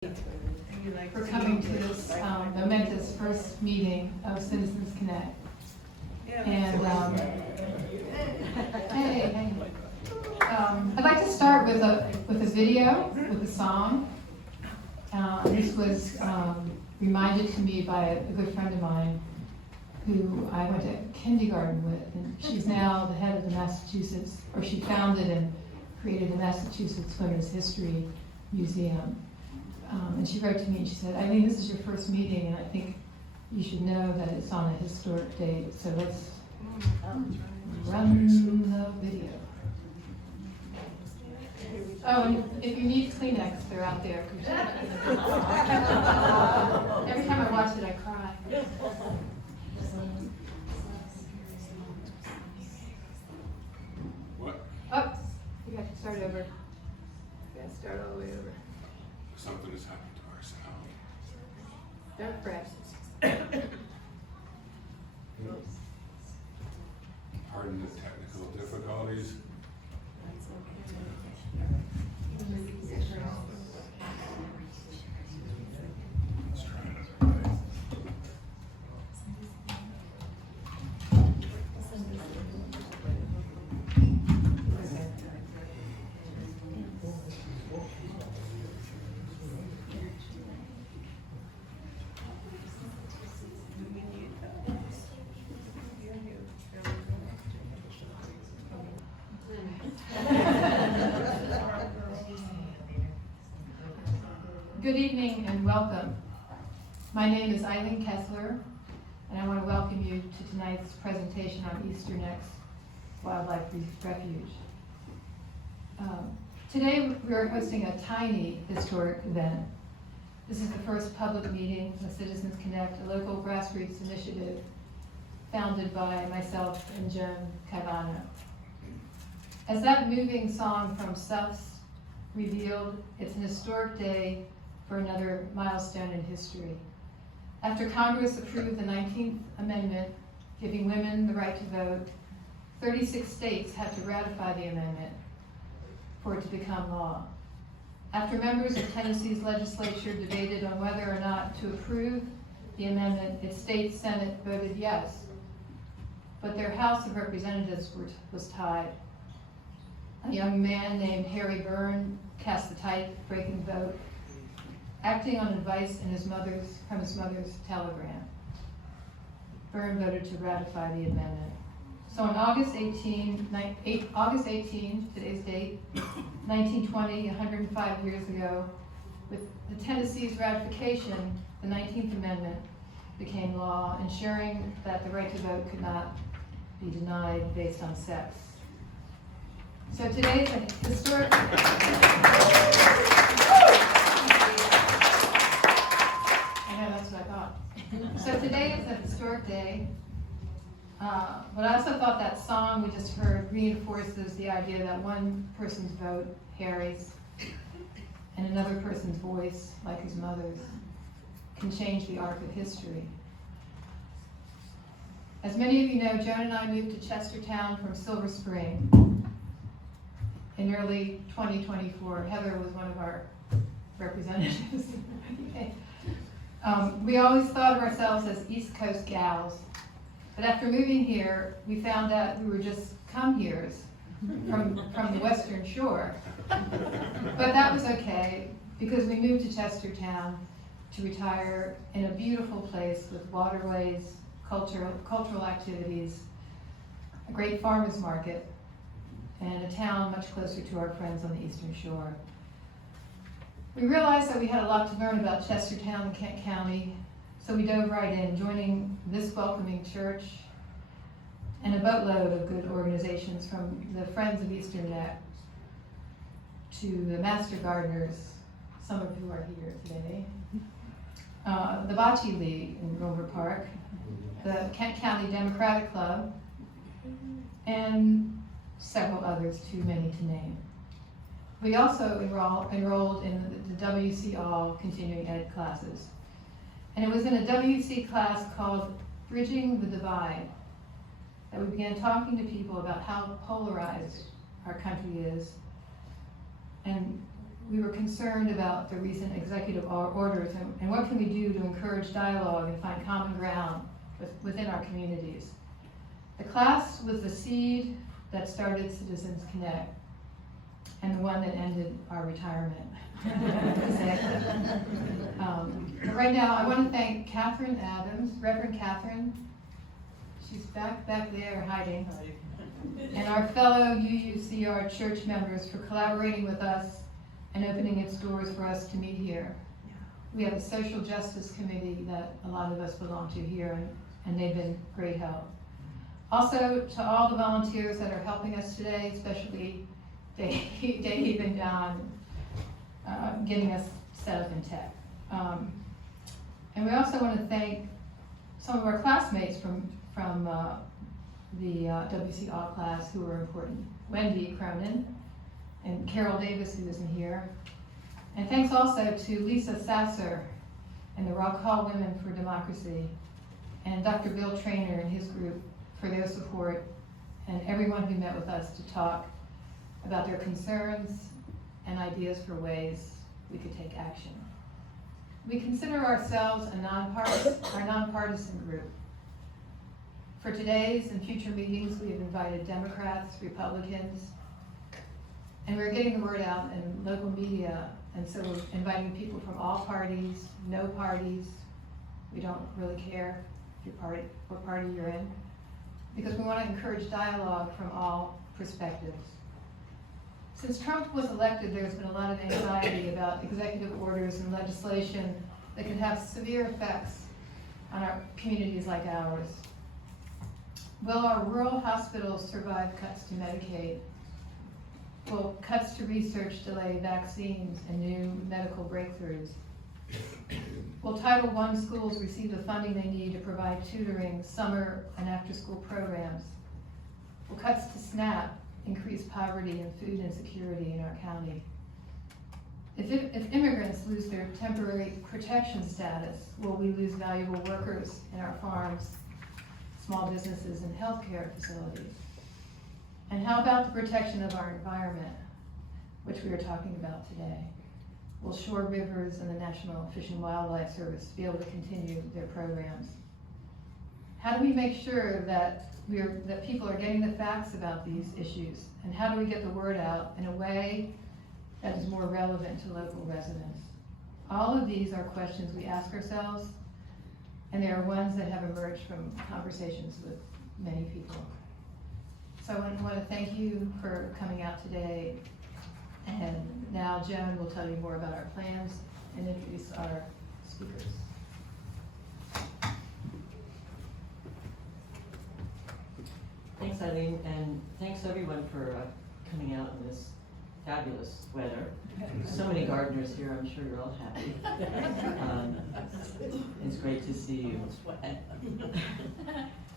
for coming to this momentous first meeting of Citizens Connect. And I'd like to start with a video, with a song. This was reminded to me by a good friend of mine who I went to kindergarten with, and she's now the head of the Massachusetts, or she founded and created the Massachusetts Women's History Museum. And she wrote to me and she said, Eileen, this is your first meeting, and I think you should know that it's on a historic date, so let's run the video. Oh, and if you need Kleenex, they're out there. Every time I watch it, I cry. What? Oh, you have to start over. You gotta start all the way over. Something has happened to our sound. Don't fret. Pardon the technical difficulties. Let's try another way. Good evening and welcome. My name is Eileen Kessler, and I want to welcome you to tonight's presentation on EasternNeck's Wildlife Refuge. Today we are hosting a tiny historic event. This is the first public meeting of Citizens Connect, a local grassroots initiative founded by myself and Joan Cavano. As that moving song from Suffs revealed, it's an historic day for another milestone in history. After Congress approved the 19th Amendment, giving women the right to vote, 36 states had to ratify the amendment for it to become law. After members of Tennessee's legislature debated on whether or not to approve the amendment, its state Senate voted yes, but their House of Representatives was tied. A young man named Harry Byrne cast the tie-breaking vote, acting on advice from his mother's telegram. Byrne voted to ratify the amendment. So on August 18, today's date, 1920, 105 years ago, with the Tennessee's ratification, the 19th Amendment became law, ensuring that the right to vote could not be denied based on sex. So today is a historic... I know, that's what I thought. So today is a historic day, but I also thought that song we just heard reinforces the idea that one person's vote, Harry's, and another person's voice, like his mother's, can change the arc of history. As many of you know, Joan and I moved to Chestertown from Silver Spring in early 2024. Heather was one of our representatives. We always thought of ourselves as East Coast gals, but after moving here, we found that we were just come-heres from the Western Shore. But that was okay, because we moved to Chestertown to retire in a beautiful place with waterways, cultural activities, a great farmers market, and a town much closer to our friends on the Eastern Shore. We realized that we had a lot to learn about Chestertown and Kent County, so we dove right in, joining this welcoming church and a boatload of good organizations, from the Friends of EasternNeck to the Master Gardeners, some of who are here today, the Bocce League in Rover Park, the Kent County Democratic Club, and several others, too many to name. We also enrolled in the WC All continuing ed classes. And it was in a WC class called Bridging the Divide that we began talking to people about how polarized our country is, and we were concerned about the recent executive orders and what can we do to encourage dialogue and find common ground within our communities. The class was the seed that started Citizens Connect and the one that ended our retirement. But right now, I want to thank Catherine Adams, Reverend Catherine. She's back there hiding. And our fellow UUCR church members for collaborating with us and opening its doors for us to meet here. We have a social justice committee that a lot of us belong to here, and they've been great help. Also, to all the volunteers that are helping us today, especially Dave and Don, getting us set up in tech. And we also want to thank some of our classmates from the WCA class who were important. Wendy Cronin and Carol Davis, who isn't here. And thanks also to Lisa Sasser and the Rock Hall Women for Democracy and Dr. Bill Traynor and his group for their support, and everyone who met with us to talk about their concerns and ideas for ways we could take action. We consider ourselves a nonpartisan group. For today's and future meetings, we have invited Democrats, Republicans, and we're getting the word out in local media, and so we're inviting people from all parties, no parties. We don't really care what party you're in, because we want to encourage dialogue from all perspectives. Since Trump was elected, there's been a lot of anxiety about executive orders and legislation that can have severe effects on our communities like ours. Will our rural hospitals survive cuts to Medicaid? Will cuts to research delay vaccines and new medical breakthroughs? Will Title I schools receive the funding they need to provide tutoring, summer, and after-school programs? Will cuts to SNAP increase poverty and food insecurity in our county? If immigrants lose their temporary protection status, will we lose valuable workers in our farms, small businesses, and healthcare facilities? And how about the protection of our environment, which we are talking about today? Will Shore Rivers and the National Fish and Wildlife Service be able to continue their programs? How do we make sure that people are getting the facts about these issues? And how do we get the word out in a way that is more relevant to local residents? All of these are questions we ask ourselves, and they are ones that have emerged from conversations with many people. So I want to thank you for coming out today. And now Joan will tell you more about our plans and introduce our speakers. Thanks, Eileen, and thanks everyone for coming out in this fabulous weather. So many gardeners here, I'm sure you're all happy. It's great to see you.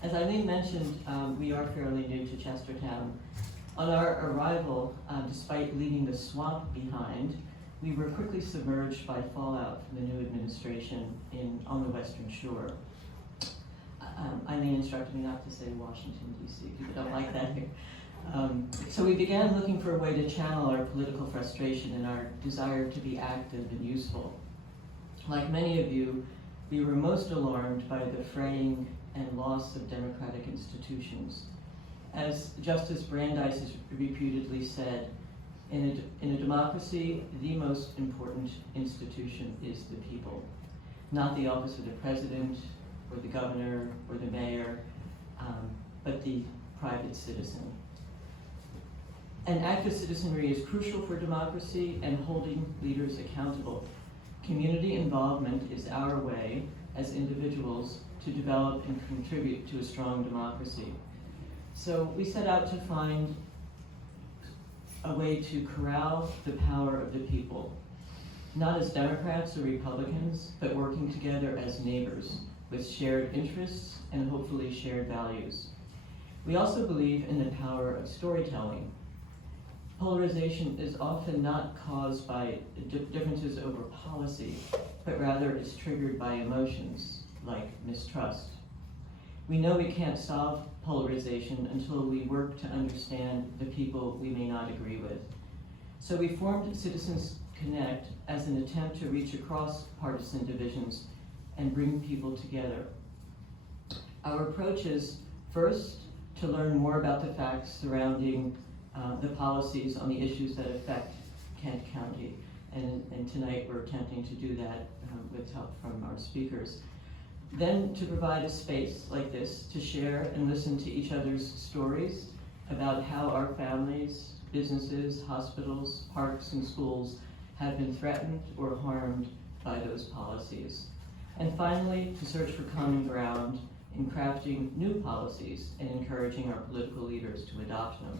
As Eileen mentioned, we are fairly new to Chestertown. On our arrival, despite leaving the swamp behind, we were quickly submerged by fallout from the new administration on the Western Shore. Eileen instructed me not to say Washington, D.C. People don't like that here. So we began looking for a way to channel our political frustration and our desire to be active and useful. Like many of you, we were most alarmed by the fraying and loss of democratic institutions. As Justice Brandeis has repeatedly said, in a democracy, the most important institution is the people, not the office of the president, or the governor, or the mayor, but the private citizen. And active citizenry is crucial for democracy and holding leaders accountable. Community involvement is our way, as individuals, to develop and contribute to a strong democracy. So we set out to find a way to corral the power of the people, not as Democrats or Republicans, but working together as neighbors with shared interests and hopefully shared values. We also believe in the power of storytelling. Polarization is often not caused by differences over policy, but rather is triggered by emotions like mistrust. We know we can't solve polarization until we work to understand the people we may not agree with. So we formed Citizens Connect as an attempt to reach across partisan divisions and bring people together. Our approach is first to learn more about the facts surrounding the policies on the issues that affect Kent County. And tonight we're attempting to do that with help from our speakers. Then to provide a space like this to share and listen to each other's stories about how our families, businesses, hospitals, parks, and schools have been threatened or harmed by those policies. And finally, to search for common ground in crafting new policies and encouraging our political leaders to adopt them.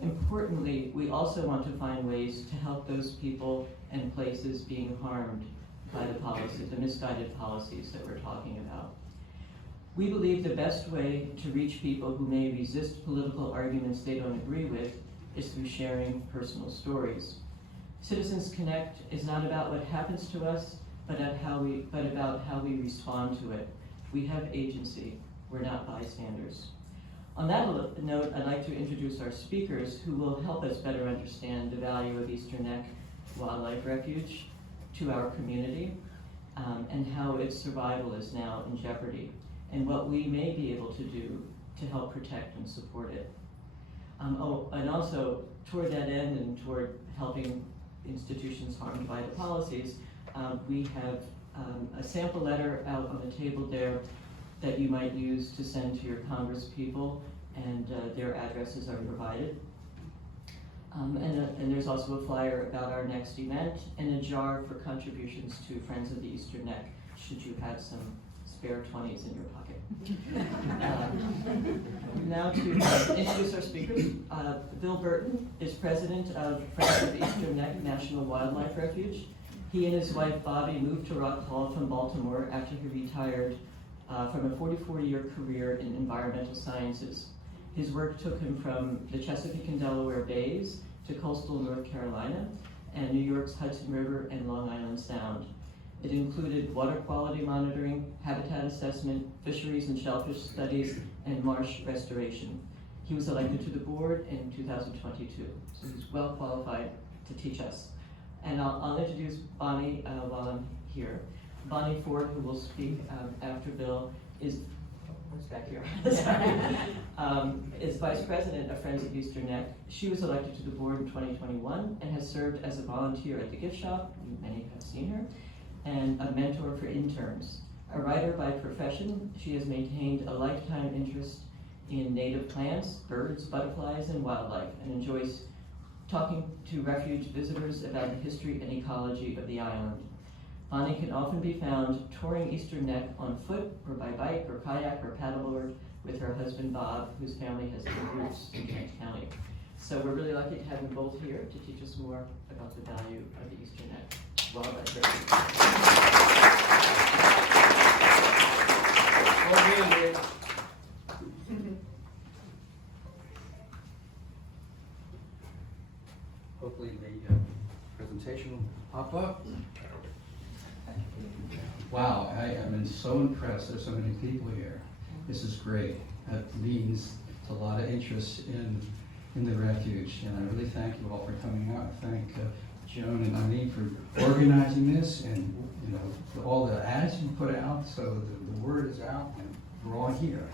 Importantly, we also want to find ways to help those people and places being harmed by the policies, the misguided policies that we're talking about. We believe the best way to reach people who may resist political arguments they don't agree with is through sharing personal stories. Citizens Connect is not about what happens to us, but about how we respond to it. We have agency, we're not bystanders. On that note, I'd like to introduce our speakers who will help us better understand the value of EasternNeck Wildlife Refuge to our community, and how its survival is now in jeopardy, and what we may be able to do to help protect and support it. And also, toward that end and toward helping institutions harmed by the policies, we have a sample letter out on the table there that you might use to send to your congresspeople, and their addresses are provided. And there's also a flyer about our next event and a jar for contributions to Friends of the Eastern Neck, should you have some spare 20s in your pocket. Now to introduce our speakers. Bill Burton is president of Friends of the Eastern Neck National Wildlife Refuge. He and his wife Bobby moved to Rock Hall from Baltimore after he retired from a 44-year career in environmental sciences. His work took him from the Chesapeake and Delaware Bays to coastal North Carolina and New York's Hudson River and Long Island Sound. It included water quality monitoring, habitat assessment, fisheries and shellfish studies, and marsh restoration. He was elected to the board in 2022, so he's well qualified to teach us. And I'll introduce Bonnie while I'm here. Bonnie Ford, who will speak after Bill, is back here. Is Vice President of Friends of EasternNeck. She was elected to the board in 2021 and has served as a volunteer at the gift shop, many have seen her, and a mentor for interns. A writer by profession, she has maintained a lifetime interest in native plants, birds, butterflies, and wildlife, and enjoys talking to refuge visitors about the history and ecology of the island. Bonnie can often be found touring EasternNeck on foot or by bike or kayak or paddleboard with her husband Bob, whose family has deep roots in Kent County. So we're really lucky to have them both here to teach us more about the value of the EasternNeck Wildlife Refuge. Hopefully the presentation will pop up. Wow, I am so impressed. There's so many people here. This is great. That means a lot of interest in the refuge, and I really thank you all for coming out. I thank Joan and Eileen for organizing this, and for all the ads you put out, so the word is out, and we're all here.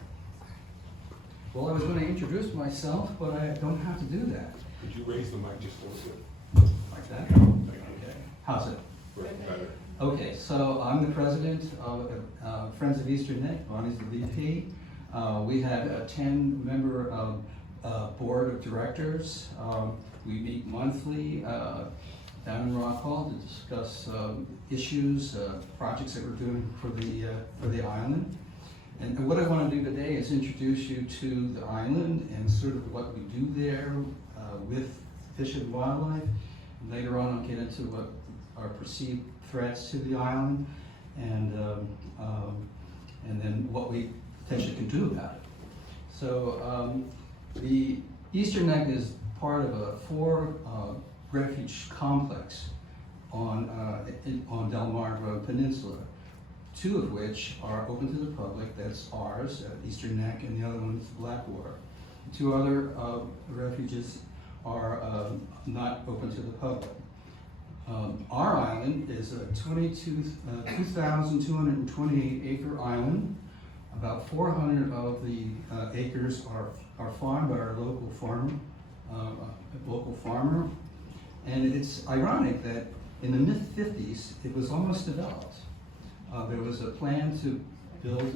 Well, I was going to introduce myself, but I don't have to do that. Could you raise the mic just a little bit? Like that? Okay. How's it? Better. Okay, so I'm the president of Friends of EasternNeck. Bonnie's the VP. We have a 10-member board of directors. We meet monthly down in Rock Hall to discuss issues, projects that we're doing for the island. And what I want to do today is introduce you to the island and sort of what we do there with fish and wildlife. And later on, I'll get into what are perceived threats to the island, and then what we potentially can do about it. So the EasternNeck is part of a 4 refuge complex on Delmarva Peninsula, 2 of which are open to the public. That's ours, EasternNeck, and the other one is Blackwater. 2 other refuges are not open to the public. Our island is a 2,228 acre island. About 400 of the acres are farmed by our local farmer. And it's ironic that in the mid-50s, it was almost developed. There was a plan to build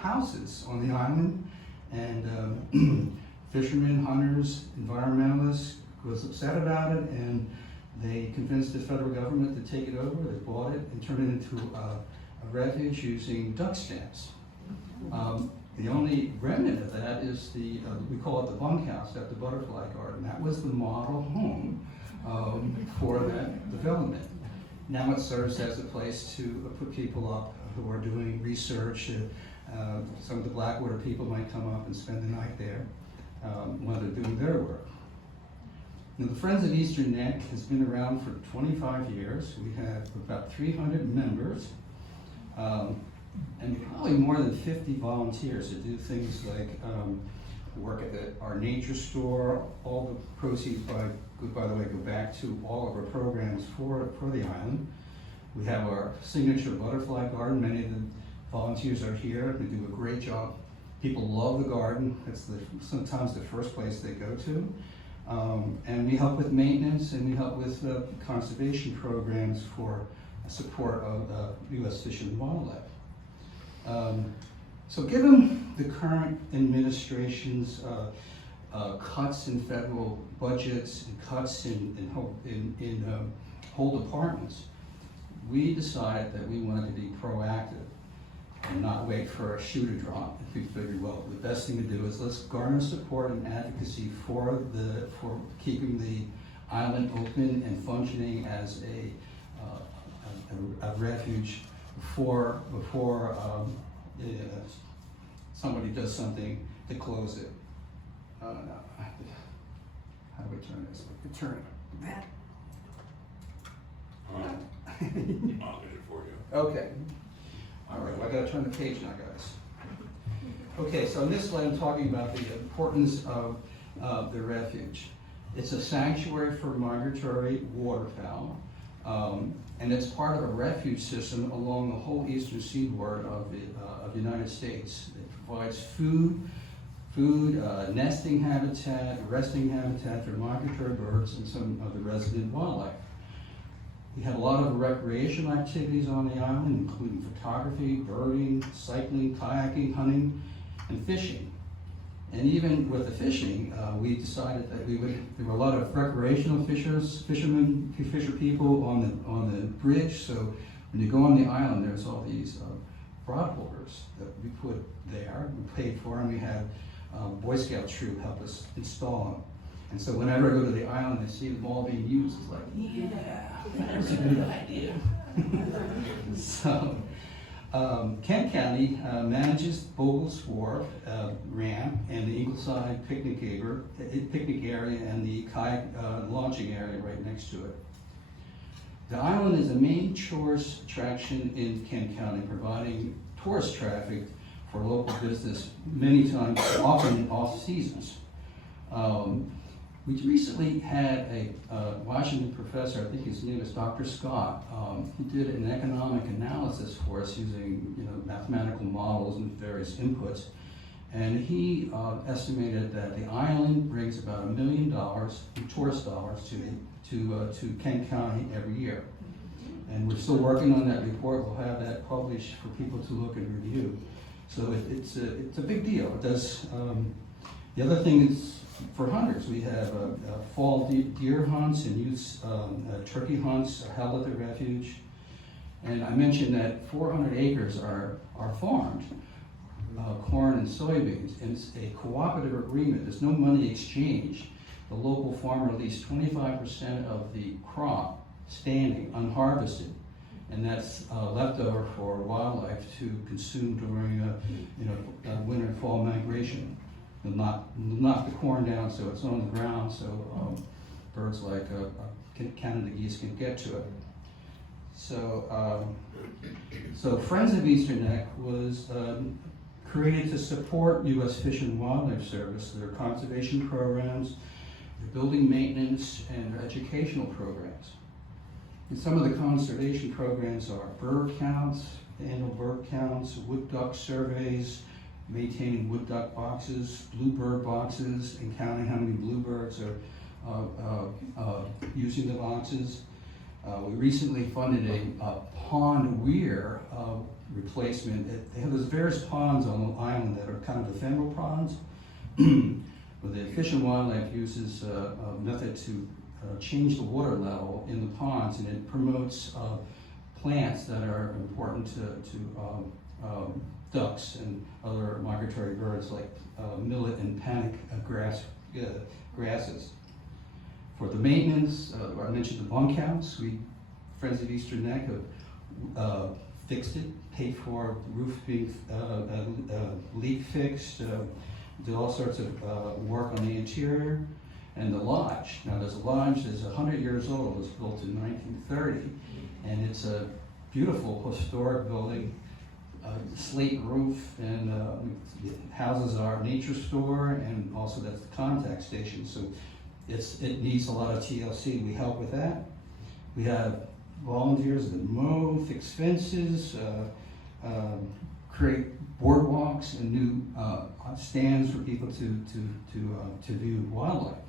houses on the island, and fishermen, hunters, environmentalists was upset about it, and they convinced the federal government to take it over. They bought it and turned it into a refuge using duck stamps. The only remnant of that is we call it the bunkhouse at the butterfly garden. That was the model home for that development. Now it serves as a place to put people up who are doing research. Some of the Blackwater people might come up and spend the night there while they're doing their work. Now, the Friends of EasternNeck has been around for 25 years. We have about 300 members, and probably more than 50 volunteers that do things like work at our nature store. All the proceeds, by the way, go back to all of our programs for the island. We have our signature butterfly garden. Many of the volunteers are here. They do a great job. People love the garden. It's sometimes the first place they go to. And we help with maintenance, and we help with conservation programs for support of U.S. Fish and Wildlife. So given the current administration's cuts in federal budgets and cuts in whole departments, we decided that we wanted to be proactive and not wait for a shoe to drop. We figured, well, the best thing to do is let's garner support and advocacy for keeping the island open and functioning as a refuge before somebody does something to close it. How do we turn this? We can turn that. I'll get it for you. Okay. All right, well, I gotta turn the page now, guys. Okay, so in this slide, I'm talking about the importance of the refuge. It's a sanctuary for migratory waterfowl, and it's part of a refuge system along the whole eastern seaboard of the United States. It provides food, nesting habitat, resting habitat for migratory birds and some of the resident wildlife. We have a lot of recreational activities on the island, including photography, birding, cycling, kayaking, hunting, and fishing. And even with the fishing, we decided that there were a lot of recreational fisher people on the bridge. So when you go on the island, there's all these rod holders that we put there. We paid for them. We had Boy Scout troop help us install them. And so whenever I go to the island and see them all being used, it's like, yeah, that's a good idea. So, Kent County manages Bogle's Wharf ramp and the Ingleside picnic area and the kayak launching area right next to it. The island is a main tourist attraction in Kent County, providing tourist traffic for local business many times, often in off seasons. We recently had a Washington professor, I think his name is Dr. Scott, who did an economic analysis for us using mathematical models and various inputs. And he estimated that the island brings about $1 million in tourist dollars to Kent County every year. And we're still working on that report. We'll have that published for people to look and review. So it's a big deal. It does. The other thing is, for hunters, we have fall deer hunts and youth turkey hunts are held at the refuge. And I mentioned that 400 acres are farmed, corn and soybeans, and it's a cooperative agreement. There's no money exchanged. The local farmer leaves 25% of the crop standing, unharvested, and that's left over for wildlife to consume during winter and fall migration. They'll knock the corn down so it's on the ground, so birds like Canada geese can get to it. So Friends of EasternNeck was created to support U.S. Fish and Wildlife Service, their conservation programs, their building maintenance, and their educational programs. And some of the conservation programs are bird counts, annual bird counts, wood duck surveys, maintaining wood duck boxes, bluebird boxes, and counting how many bluebirds are using the boxes. We recently funded a pond weir replacement. There's various ponds on the island that are kind of ephemeral ponds. But the Fish and Wildlife uses a method to change the water level in the ponds, and it promotes plants that are important to ducks and other migratory birds like millet and panic grasses. For the maintenance, I mentioned the bunkhouse. Friends of EasternNeck have fixed it, paid for the roof being leak fixed, did all sorts of work on the interior. And the lodge, now there's a lodge that's 100 years old, it was built in 1930, and it's a beautiful historic building, slate roof, and it houses our nature store, and also that's the contact station, so it needs a lot of TLC. We help with that. We have volunteers that mow, fix fences, create boardwalks and new stands for people to view wildlife.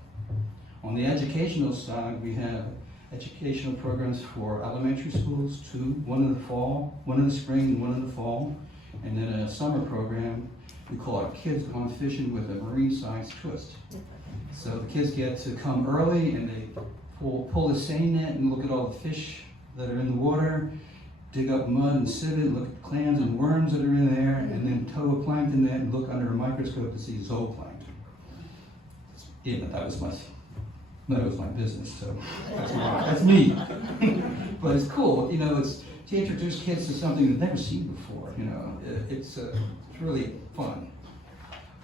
On the educational side, we have educational programs for elementary schools, one in the spring and one in the fall, and then a summer program we call it Kids Gone Fishing with a Marine Science Twist. So the kids get to come early and they pull the seine net and look at all the fish that are in the water, dig up mud and sieve it, look at clams and worms that are in there, and then tow a plankton net and look under a microscope to see zooplankton. Yeah, but that was my business, so that's me. But it's cool, it's to introduce kids to something they've never seen before, it's really fun.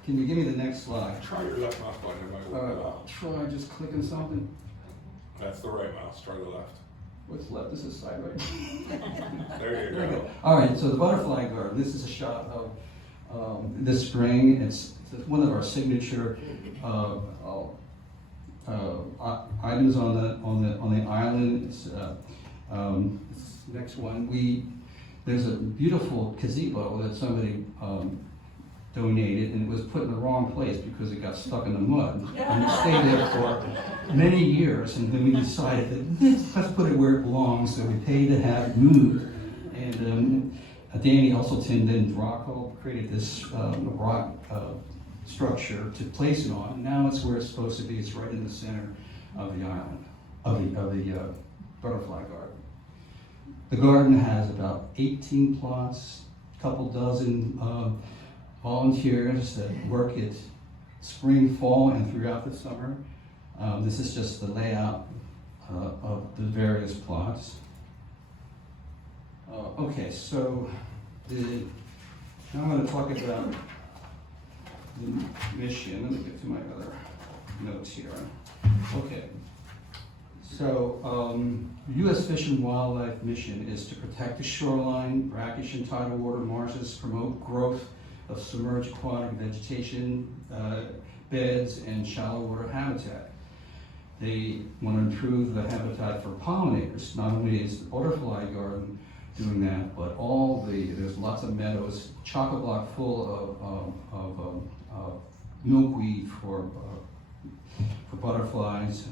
Can you give me the next slide? Try your left mouse button, it might work well. Try just clicking something. That's the right mouse, try the left. What's left? This is side right. There you go. All right, so the butterfly garden. This is a shot of this spring. It's one of our signature items on the island. It's, this next one. There's a beautiful gazebo that somebody donated, and it was put in the wrong place because it got stuck in the mud. And it stayed there for many years, and then we decided that let's put it where it belongs, so we paid to have it moved. And Danny Usselton then Rocco created this rock structure to place it on, and now it's where it's supposed to be. It's right in the center of the island, of the butterfly garden. The garden has about 18 plots, a couple dozen volunteers that work it spring, fall, and throughout the summer. This is just the layout of the various plots. Okay, so now I'm going to talk about the mission. Let me get to my other notes here. Okay, so U.S. Fish and Wildlife mission is to protect the shoreline, brackish and tidal water marshes, promote growth of submerged aquatic vegetation, beds, and shallow water habitat. They want to improve the habitat for pollinators. Not only is the butterfly garden doing that, but there's lots of meadows, chock-a-block full of milkweed for butterflies,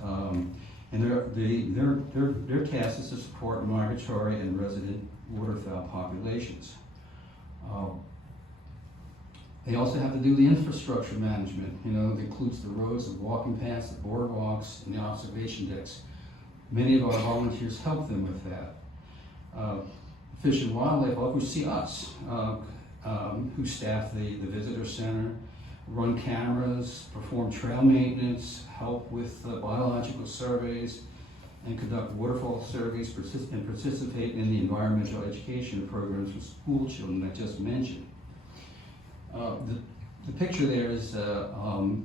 and their task is to support migratory and resident waterfowl populations. They also have to do the infrastructure management. That includes the roads, the walking paths, the boardwalks, and the observation decks. Many of our volunteers help them with that. Fish and Wildlife oversee us, who staff the visitor center, run cameras, perform trail maintenance, help with biological surveys, and conduct waterfall surveys, and participate in the environmental education programs for school children I just mentioned. The picture there is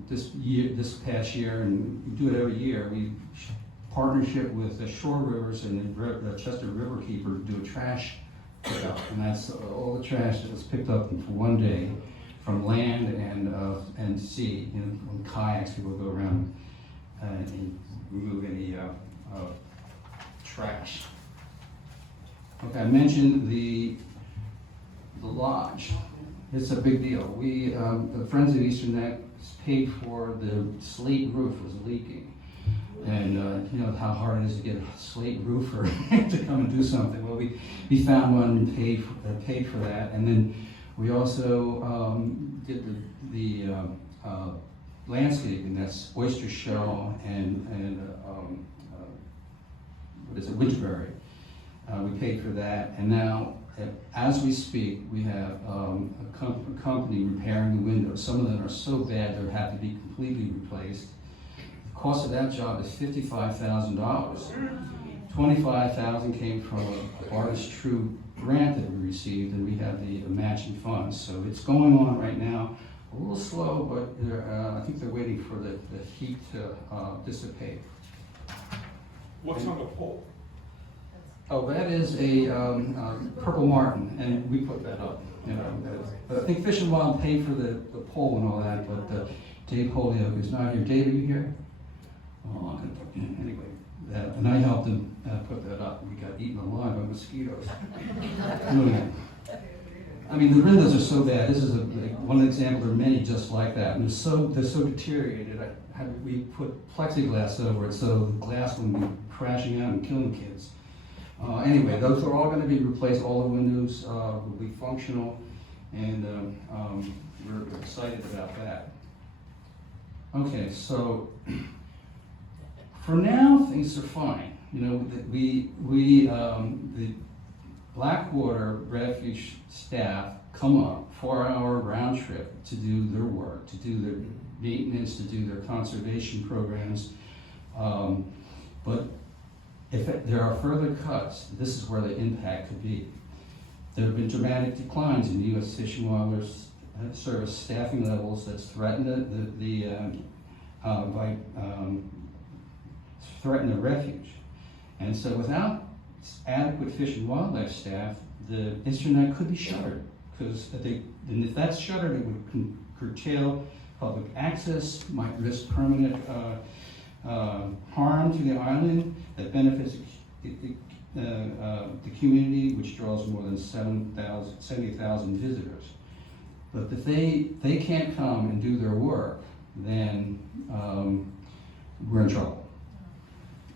this past year, and we do it every year. We partnership with the Shore Rivers and the Chester Riverkeeper to do a trash pickup, and that's all the trash that was picked up for one day from land and sea. On kayaks, people go around and remove any trash. Okay, I mentioned the lodge. It's a big deal. We, the Friends of EasternNeck paid for the slate roof was leaking. And you know how hard it is to get a slate roofer to come and do something. Well, we found one and paid for that. And then we also did the landscaping. That's oyster shell and what is it, Winterberry. We paid for that. And now, as we speak, we have a company repairing the windows. Some of them are so bad they have to be completely replaced. The cost of that job is $55,000. $25,000 came from an Artist True grant that we received, and we have the matching funds. So it's going on right now, a little slow, but I think they're waiting for the heat to dissipate. What's on the pole? Oh, that is a purple martin, and we put that up. You know, I think Fish and Wild paid for the pole and all that, but Dave Holyoke is not here. Dave, are you here? Oh, anyway, and I helped him put that up. We got eaten alive by mosquitoes. Anyway, I mean, the windows are so bad. This is one example. There are many just like that, and they're so deteriorated. We put plexiglass over it so the glass wouldn't be crashing out and killing kids. Anyway, those are all going to be replaced. All the windows will be functional, and we're excited about that. Okay, so for now, things are fine. You know, the Blackwater Refuge staff come up 4-hour round trip to do their work, to do their maintenance, to do their conservation programs, but if there are further cuts, this is where the impact could be. There have been dramatic declines in the U.S. Fish and Wildlife Service staffing levels that's threatened threaten the refuge. And so without adequate fish and wildlife staff, the EasternNeck could be shuttered. Because if that's shuttered, it would curtail public access, might risk permanent harm to the island that benefits the community, which draws more than 70,000 visitors. But if they can't come and do their work, then we're in trouble.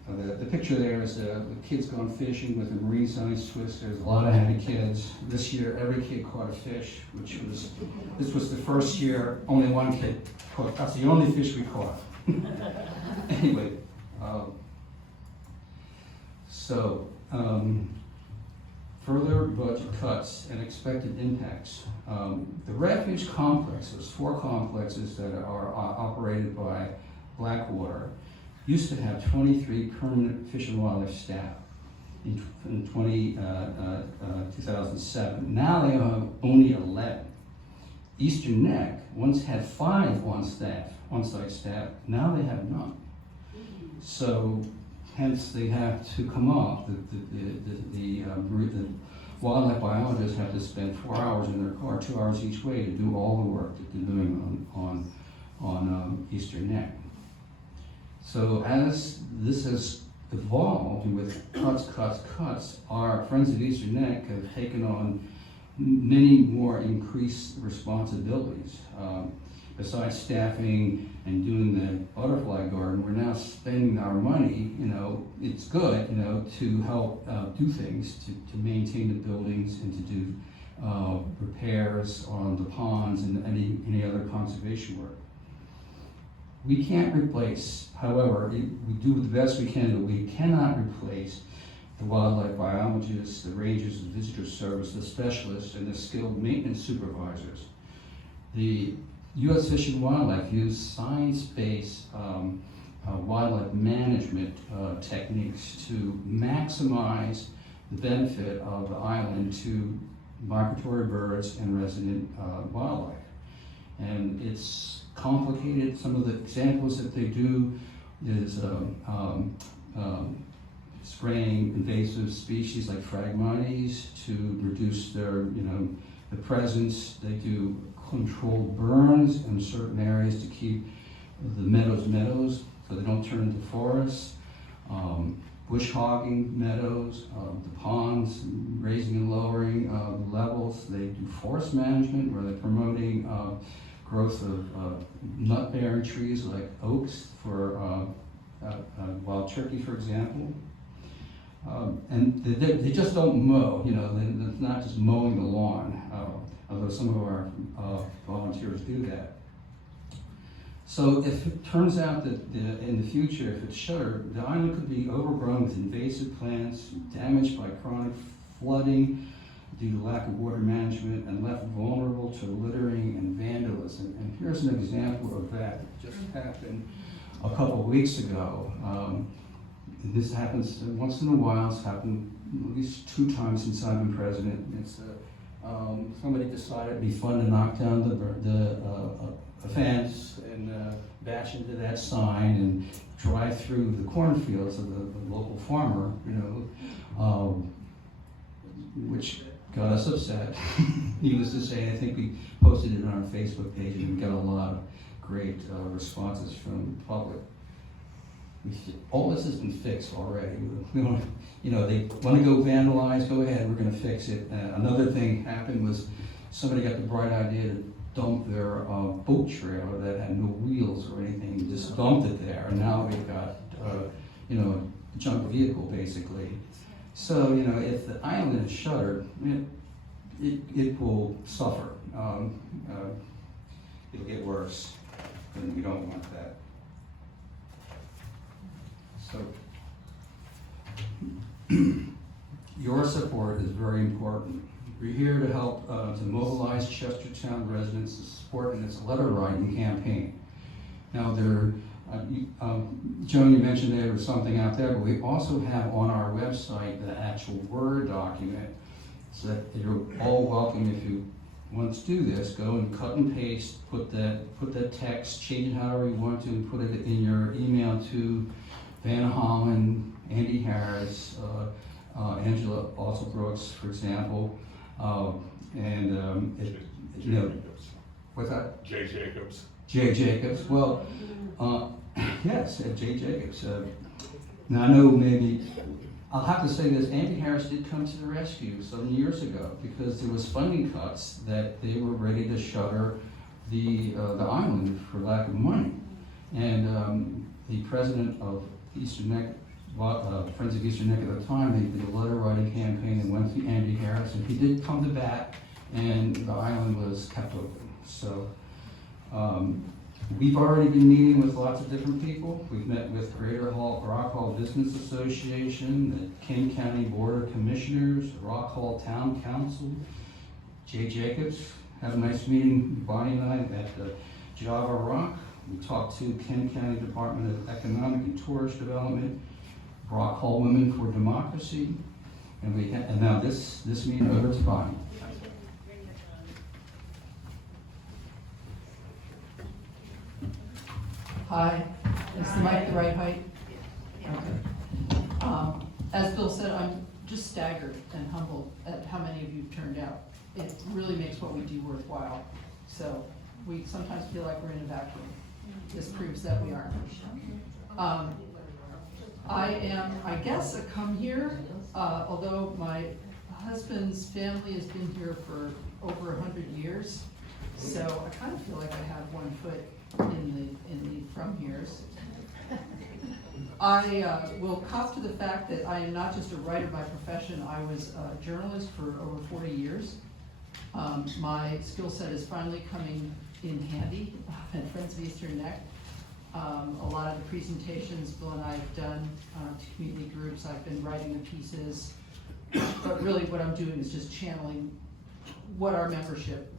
The picture there is the kids going fishing with a marine science twist. There's a lot of happy kids. This year, every kid caught a fish, this was the first year only one kid caught. That's the only fish we caught. Anyway, further budget cuts and expected impacts. The refuge complex, there's 4 complexes that are operated by Blackwater, used to have 23 permanent fish and wildlife staff in 2007. Now they have only 11. EasternNeck once had 5 on-site staff. Now they have none. So hence they have to come up. The wildlife biologists have to spend 4 hours in their car, 2 hours each way, to do all the work that they're doing on EasternNeck. So as this has evolved with cuts, our Friends of EasternNeck have taken on many more increased responsibilities. Besides staffing and doing the butterfly garden, we're now spending our money, you know, it's good, you know, to help do things, to maintain the buildings and to do repairs on the ponds and any other conservation work. We can't replace, however, we do the best we can, but we cannot replace the wildlife biologists, the rangers, the visitor service, the specialists, and the skilled maintenance supervisors. The U.S. Fish and Wildlife use science-based wildlife management techniques to maximize the benefit of the island to migratory birds and resident wildlife. And it's complicated. Some of the examples that they do is spraying invasive species like Phragmites to reduce their, the presence. They do controlled burns in certain areas to keep the meadows so they don't turn into forests. bush hogging meadows, the ponds, raising and lowering levels. They do forest management where they're promoting growth of nut-bearing trees like oaks for wild turkey, for example. And they just don't mow, it's not just mowing the lawn, although some of our volunteers do that. So if it turns out that in the future, if it's shuttered, the island could be overgrown with invasive plants, damaged by chronic flooding due to lack of water management, and left vulnerable to littering and vandalism. And here's an example of that. It just happened a couple of weeks ago. This happens once in a while. It's happened at least 2 times since I've been president. It's somebody decided it'd be fun to knock down the fence and bash into that sign and drive through the cornfields of the local farmer, which got us upset. Needless to say, I think we posted it on our Facebook page and we got a lot of great responses from the public. All this has been fixed already. They want to go vandalize, go ahead, we're going to fix it. Another thing happened was somebody got the bright idea to dump their boat trailer that had no wheels or anything, just dumped it there, and now we've got a junk vehicle basically. So if the island is shuttered, it will suffer. It'll get worse, and we don't want that. So your support is very important. We're here to help to mobilize Chestertown residents to support in its letter writing campaign. Now Joan, you mentioned there was something out there, but we also have on our website the actual Word document, so that you're all welcome if you want to do this. Go and cut and paste, put that text, change it however you want to, and put it in your email to Vanna Holland, Andy Harris, Angela Brooks, for example, what's that? Jay Jacobs. Jay Jacobs. Well, yes, Jay Jacobs. Now I know maybe I'll have to say this: Andy Harris did come to the rescue some years ago because there was funding cuts that they were ready to shutter the island for lack of money, and the president of EasternNeck, Friends of EasternNeck at the time, they did a letter writing campaign and went to Andy Harris, and he did come to bat, and the island was kept open. So we've already been meeting with lots of different people. We've met with Greater Rock Hall Business Association, the King County Board of Commissioners, the Rock Hall Town Council, Jay Jacobs. Had a nice meeting, Bonnie and I, at the Java Rock. We talked to Kent County Department of Economic and Tourist Development, Rock Hall Women for Democracy, and now this meeting over to Bonnie. Hi, is the mic the right height? Okay. As Bill said, I'm just staggered and humbled at how many of you turned out. It really makes what we do worthwhile. So we sometimes feel like we're in a vacuum. This proves that we aren't. I am, I guess, a come here, although my husband's family has been here for over 100 years. So I kind of feel like I have one foot in the from here's. I will cop to the fact that I am not just a writer by profession. I was a journalist for over 40 years. My skill set is finally coming in handy at Friends of EasternNeck. A lot of the presentations Bill and I have done to community groups, I've been writing the pieces, but really what I'm doing is just channeling what our membership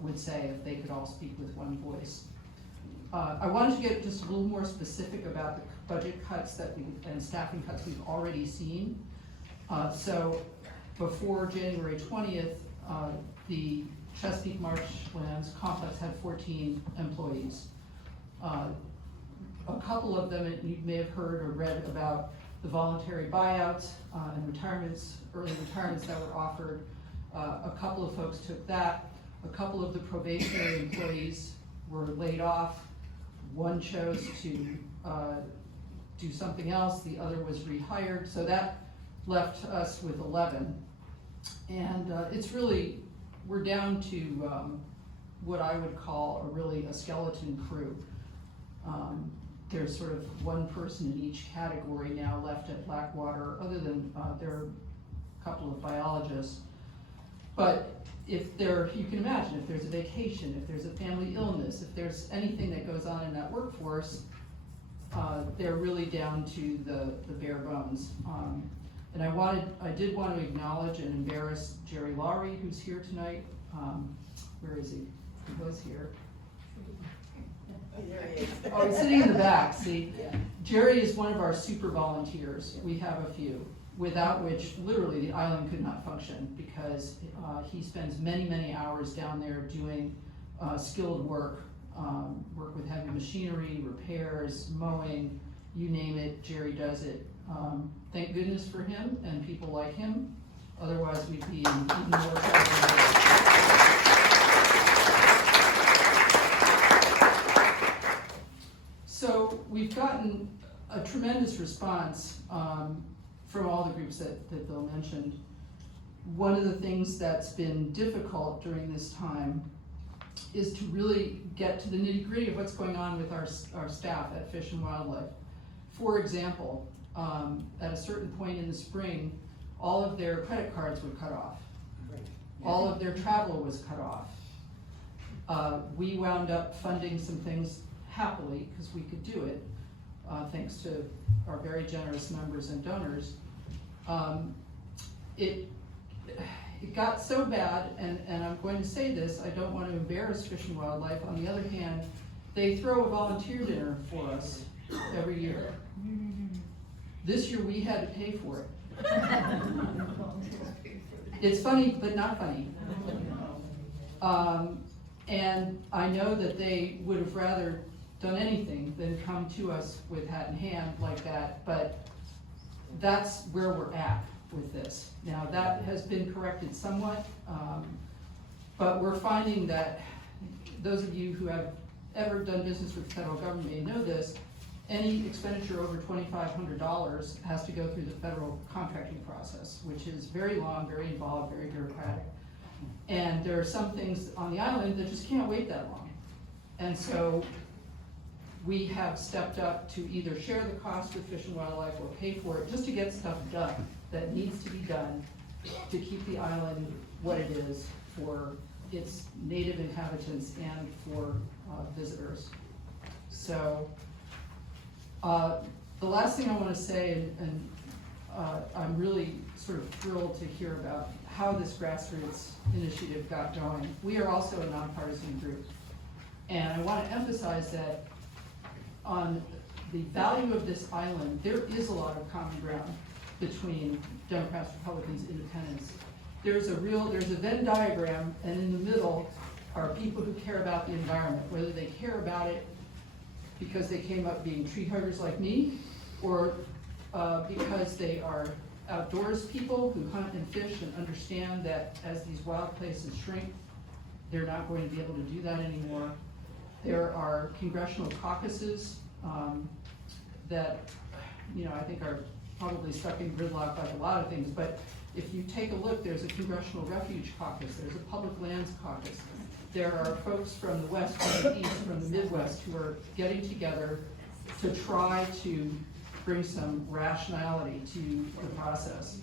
would say if they could all speak with one voice. I wanted to get just a little more specific about the budget cuts and staffing cuts we've already seen. So before January 20th, the Chesapeake Marshlands Complex had 14 employees. A couple of them, you may have heard or read about the voluntary buyouts and retirements, early retirements that were offered. A couple of folks took that. A couple of the probationary employees were laid off. One chose to do something else, the other was rehired, so that left us with 11. And it's really, we're down to what I would call a skeleton crew. There's sort of one person in each category now left at Blackwater, other than there are a couple of biologists. But if you can imagine, if there's a vacation, if there's a family illness, if there's anything that goes on in that workforce, they're really down to the bare bones. And I did want to acknowledge and embarrass Jerry Lowry, who's here tonight. Where is he? He was here. There he is. Oh, he's sitting in the back, see? Jerry is one of our super volunteers. We have a few, without which literally the island could not function, because he spends many, many hours down there doing skilled work, work with heavy machinery, repairs, mowing, you name it, Jerry does it. Thank goodness for him and people like him, otherwise we'd be in even more trouble. So we've gotten a tremendous response from all the groups that Bill mentioned. One of the things that's been difficult during this time is to really get to the nitty-gritty of what's going on with our staff at Fish and Wildlife. For example, at a certain point in the spring, all of their credit cards were cut off. All of their travel was cut off. We wound up funding some things happily, because we could do it, thanks to our very generous members and donors. It got so bad, and I'm going to say this, I don't want to embarrass Fish and Wildlife. On the other hand, they throw a volunteer dinner for us every year. This year we had to pay for it. It's funny, but not funny. And I know that they would have rather done anything than come to us with hat in hand like that, but that's where we're at with this. Now that has been corrected somewhat, but we're finding that those of you who have ever done business with the federal government may know this, any expenditure over $2,500 has to go through the federal contracting process, which is very long, very involved, very bureaucratic. And there are some things on the island that just can't wait that long. And so we have stepped up to either share the cost with Fish and Wildlife or pay for it, just to get stuff done that needs to be done to keep the island what it is for its native inhabitants and for visitors. So the last thing I want to say, and I'm really sort of thrilled to hear about how this grassroots initiative got going. We are also a nonpartisan group, and I want to emphasize that on the value of this island, there is a lot of common ground between Democrats, Republicans, Independents. There's a Venn diagram, and in the middle are people who care about the environment, whether they care about it because they came up being tree huggers like me, or because they are outdoors people who hunt and fish and understand that as these wild places shrink, they're not going to be able to do that anymore. There are congressional caucuses that, I think are probably stuck in gridlock like a lot of things, but if you take a look, there's a congressional refuge caucus, there's a public lands caucus. There are folks from the West, from the East, from the Midwest who are getting together to try to bring some rationality to the process.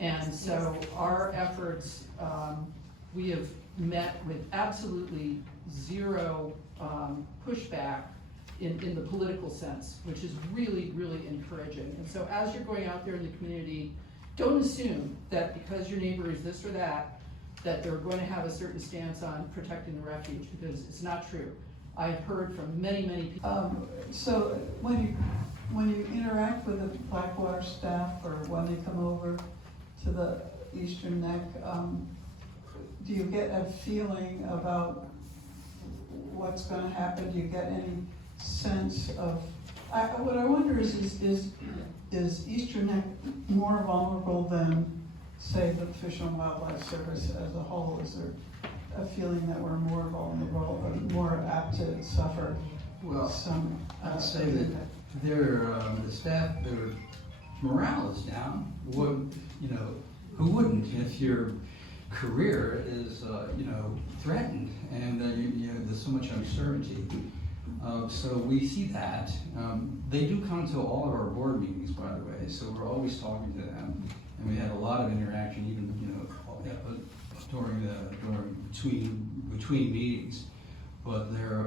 And so our efforts, we have met with absolutely zero pushback in the political sense, which is really, really encouraging. And so as you're going out there in the community, don't assume that because your neighbor is this or that they're going to have a certain stance on protecting the refuge, because it's not true. I've heard from many, many people. So when you interact with the Blackwater staff, or when they come over to the EasternNeck, do you get a feeling about what's going to happen? Do you get any sense of? What I wonder is EasternNeck more vulnerable than, say, the Fish and Wildlife Service as a whole? Is there a feeling that we're more vulnerable, or more apt to suffer Well, some? I'd say that the staff, their morale is down. Who wouldn't if your career is, threatened and there's so much uncertainty. So we see that. They do come to all of our board meetings, by the way, so we're always talking to them. And we had a lot of interaction even, between meetings. But they're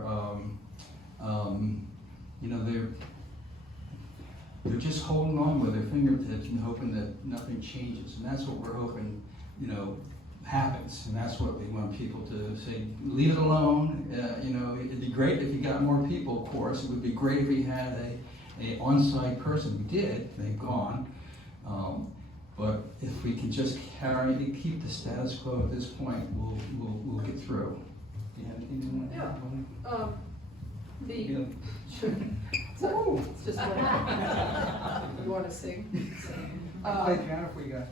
just holding on with their fingertips and hoping that nothing changes. And that's what we're hoping, happens. And that's what we want people to say, leave it alone. It'd be great if you got more people, of course. It would be great if we had a on-site person. We did, they've gone. But if we can just keep the status quo at this point, we'll get through. Do you have anything you want to add? Sure. So, it's just like, you wanna sing? Play piano if we got.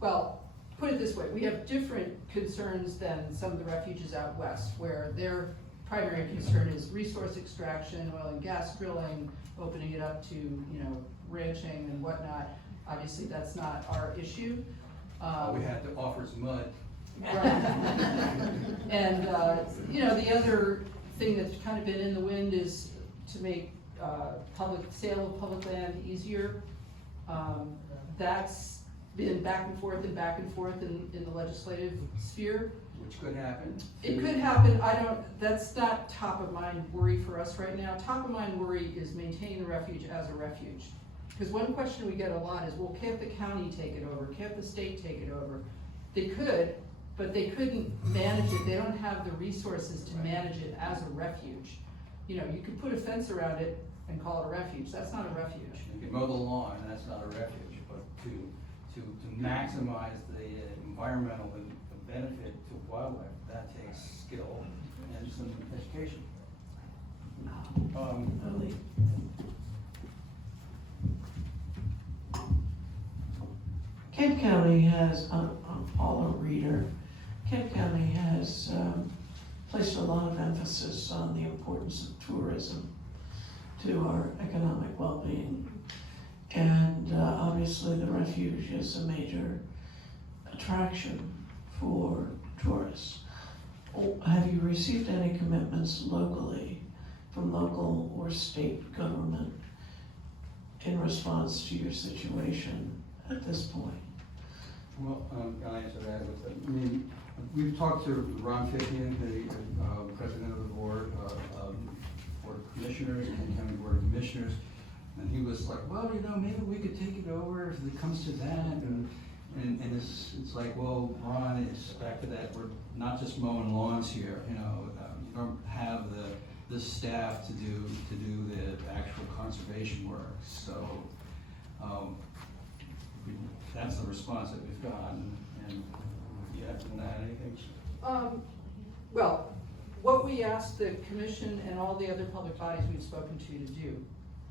Well, put it this way, we have different concerns than some of the refuges out west, where their primary concern is resource extraction, oil and gas drilling, opening it up to, ranching and whatnot. Obviously, that's not our issue. All we had to offer is mud. Right. And, the other thing that's kind of been in the wind is to make sale of public land easier. That's been back and forth in the legislative sphere. Which could happen. It could happen, that's not top of mind worry for us right now. Top of mind worry is maintaining the refuge as a refuge. Because one question we get a lot is, well, can't the county take it over? Can't the state take it over? They could, but they couldn't manage it. They don't have the resources to manage it as a refuge. You could put a fence around it and call it a refuge. That's not a refuge. You can mow the lawn, and that's not a refuge, but to maximize the environmental benefit to wildlife, that takes skill and some education. Kent County has, I'm all a reader, Kent County has placed a lot of emphasis on the importance of tourism to our economic well-being. And obviously the refuge is a major attraction for tourists. Have you received any commitments locally from local or state government in response to your situation at this point? Well, I'll answer that with we've talked to Ron Fithian, the president of the board of commissioners, Kent County Board of Commissioners, and he was like, well, maybe we could take it over if it comes to that, and it's like, well, Ron, it's back to that, we're not just mowing lawns here, you don't have the staff to do the actual conservation work, so that's the response that we've gotten, and you have to add anything? Well, what we asked the commission and all the other public bodies we've spoken to do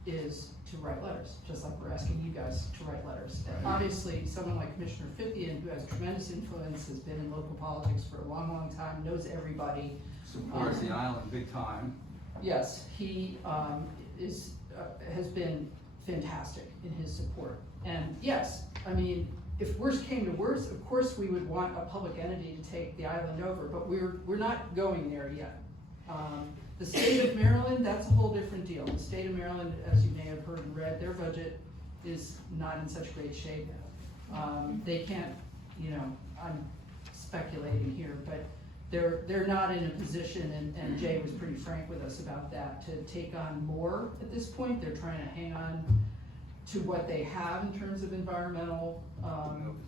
is to write letters, just like we're asking you guys to write letters. Right. And obviously, someone like Commissioner Fithian, who has tremendous influence, has been in local politics for a long, long time, knows everybody. Supports the island big time. Yes, he has been fantastic in his support. And yes, if worst came to worst, of course we would want a public entity to take the island over, but we're not going there yet. The state of Maryland, that's a whole different deal. The state of Maryland, as you may have heard and read, their budget is not in such great shape. They can't, I'm speculating here, but they're not in a position, and Jay was pretty frank with us about that, to take on more at this point. They're trying to hang on to what they have in terms of environmental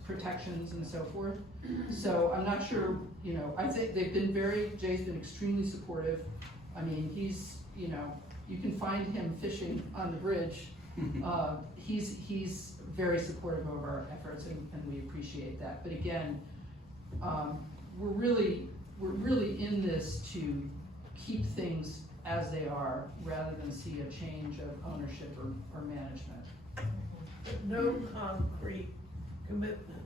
protections and so forth. So I'm not sure, I think Jay's been extremely supportive. He's, you can find him fishing on the bridge. He's very supportive of our efforts, and we appreciate that. But again, we're really in this to keep things as they are, rather than see a change of ownership or management. No concrete commitment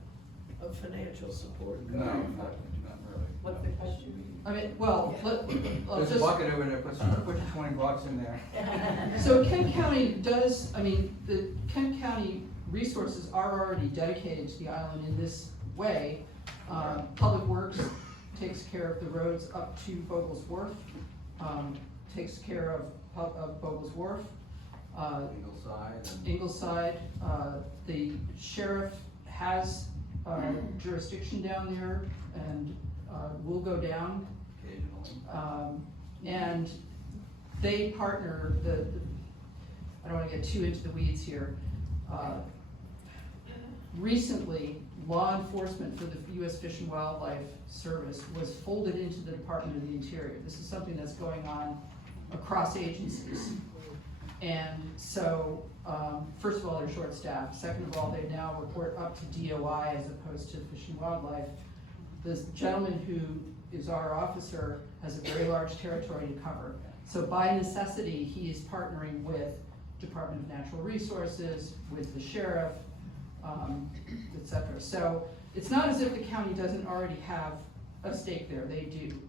of financial support. No, not really. What's the question? I mean, well, let's There's a bucket over there, put your $20 in there. So Kent County does, I mean, the Kent County resources are already dedicated to the island in this way. Public Works takes care of the roads up to Bogle's Wharf, takes care of Bogle's Wharf. Ingleside, the sheriff has jurisdiction down there and will go down. And they partner, I don't wanna get too into the weeds here. Recently, law enforcement for the U.S. Fish and Wildlife Service was folded into the Department of the Interior. This is something that's going on across agencies. And so, first of all, they're short-staffed. Second of all, they now report up to DOI as opposed to Fish and Wildlife. This gentleman who is our officer has a very large territory to cover. So by necessity, he is partnering with Department of Natural Resources, with the sheriff, et cetera. So it's not as if the county doesn't already have a stake there, they do.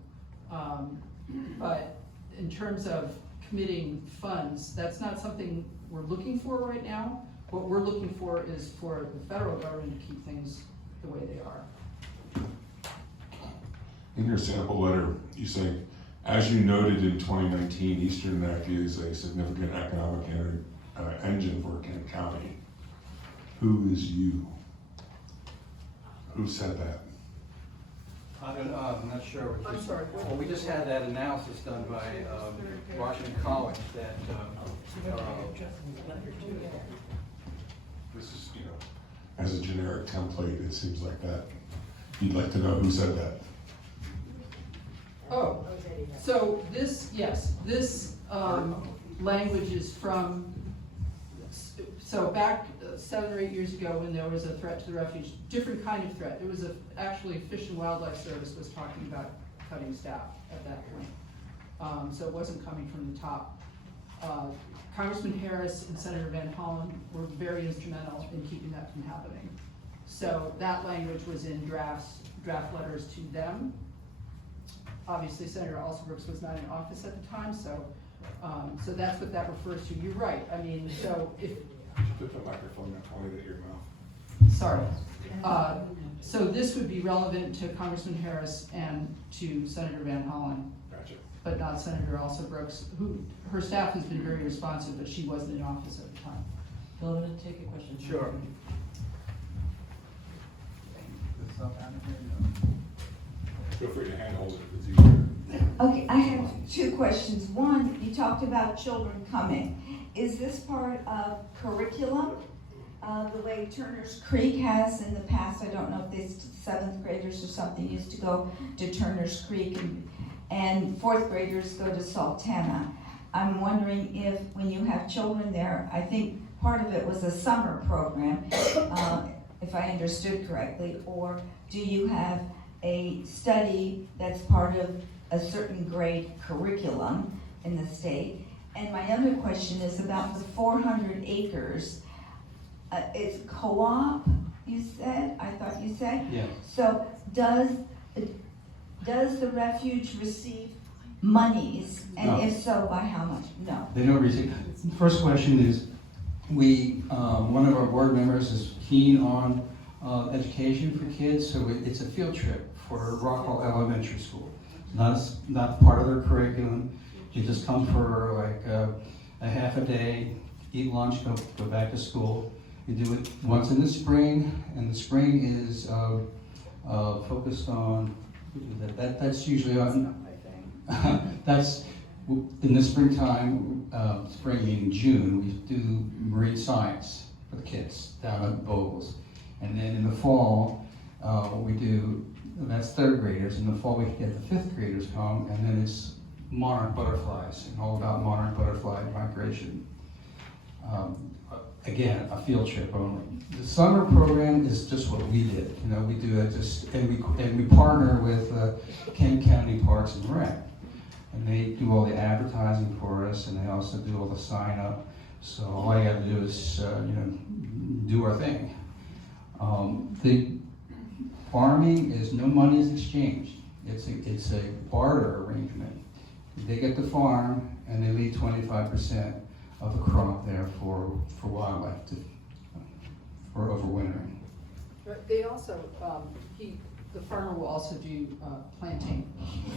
But in terms of committing funds, that's not something we're looking for right now. What we're looking for is for the federal government to keep things the way they are. In your sample letter, you say, as you noted in 2019, EasternNeck is a significant economic engine for Kent County. Who is you? Who said that? I don't know, I'm not sure. I'm sorry. Well, we just had that analysis done by Washington College that, This is, as a generic template, it seems like that. You'd like to know who said that. Oh, so this, yes, this language is from, so back 7 or 8 years ago when there was a threat to the refuge, different kind of threat. It was actually Fish and Wildlife Service was talking about cutting staff at that point. So it wasn't coming from the top. Congressman Harris and Senator Van Hollen were very instrumental in keeping that from happening. So that language was in draft letters to them. Obviously, Senator Alsobrooks was not in office at the time, so that's what that refers to. You're right. I mean, so if Put the microphone and point it at your mouth. sorry. So this would be relevant to Congressman Harris and to Senator Van Hollen, Gotcha. but not Senator Alsobrooks, who her staff has been very responsive, but she wasn't in office at the time. Bill, I'm gonna take a question. Sure. Feel free to handhold it if it's easier. Okay, I have two questions. One, you talked about children coming. Is this part of curriculum, the way Turner's Creek has in the past? I don't know if these 7th graders or something used to go to Turner's Creek and 4th graders go to Sultana. I'm wondering if, when you have children there, I think part of it was a summer program, if I understood correctly, or do you have a study that's part of a certain grade curriculum in the state? And my other question is about the 400 acres. It's co-op, you said? I thought you said? Yeah. So does the refuge receive monies? And No. if so, by how much? No. They don't receive. First question is, one of our board members is keen on education for kids, so it's a field trip for Rockwall Elementary School. Not part of their curriculum. You just come for like a half a day, eat lunch, go back to school. You do it once in the spring, and the spring is focused on, that's usually on, that's in the springtime, spring meaning June, we do marine science for the kids down at Bogle's. And then in the fall, we do, that's 3rd graders. In the fall, we get the 5th graders come, and then it's monarch butterflies, and all about monarch butterfly migration. Again, a field trip only. The summer program is just what we did. We do it and we partner with Kent County Parks and Rec, and they do all the advertising for us, and they also do all the sign up. So all you have to do is do our thing. The farming is no money is exchanged. It's a barter arrangement. They get the farm and they leave 25% of the crop there for wildlife, for overwintering. But they also, the farmer will also do planting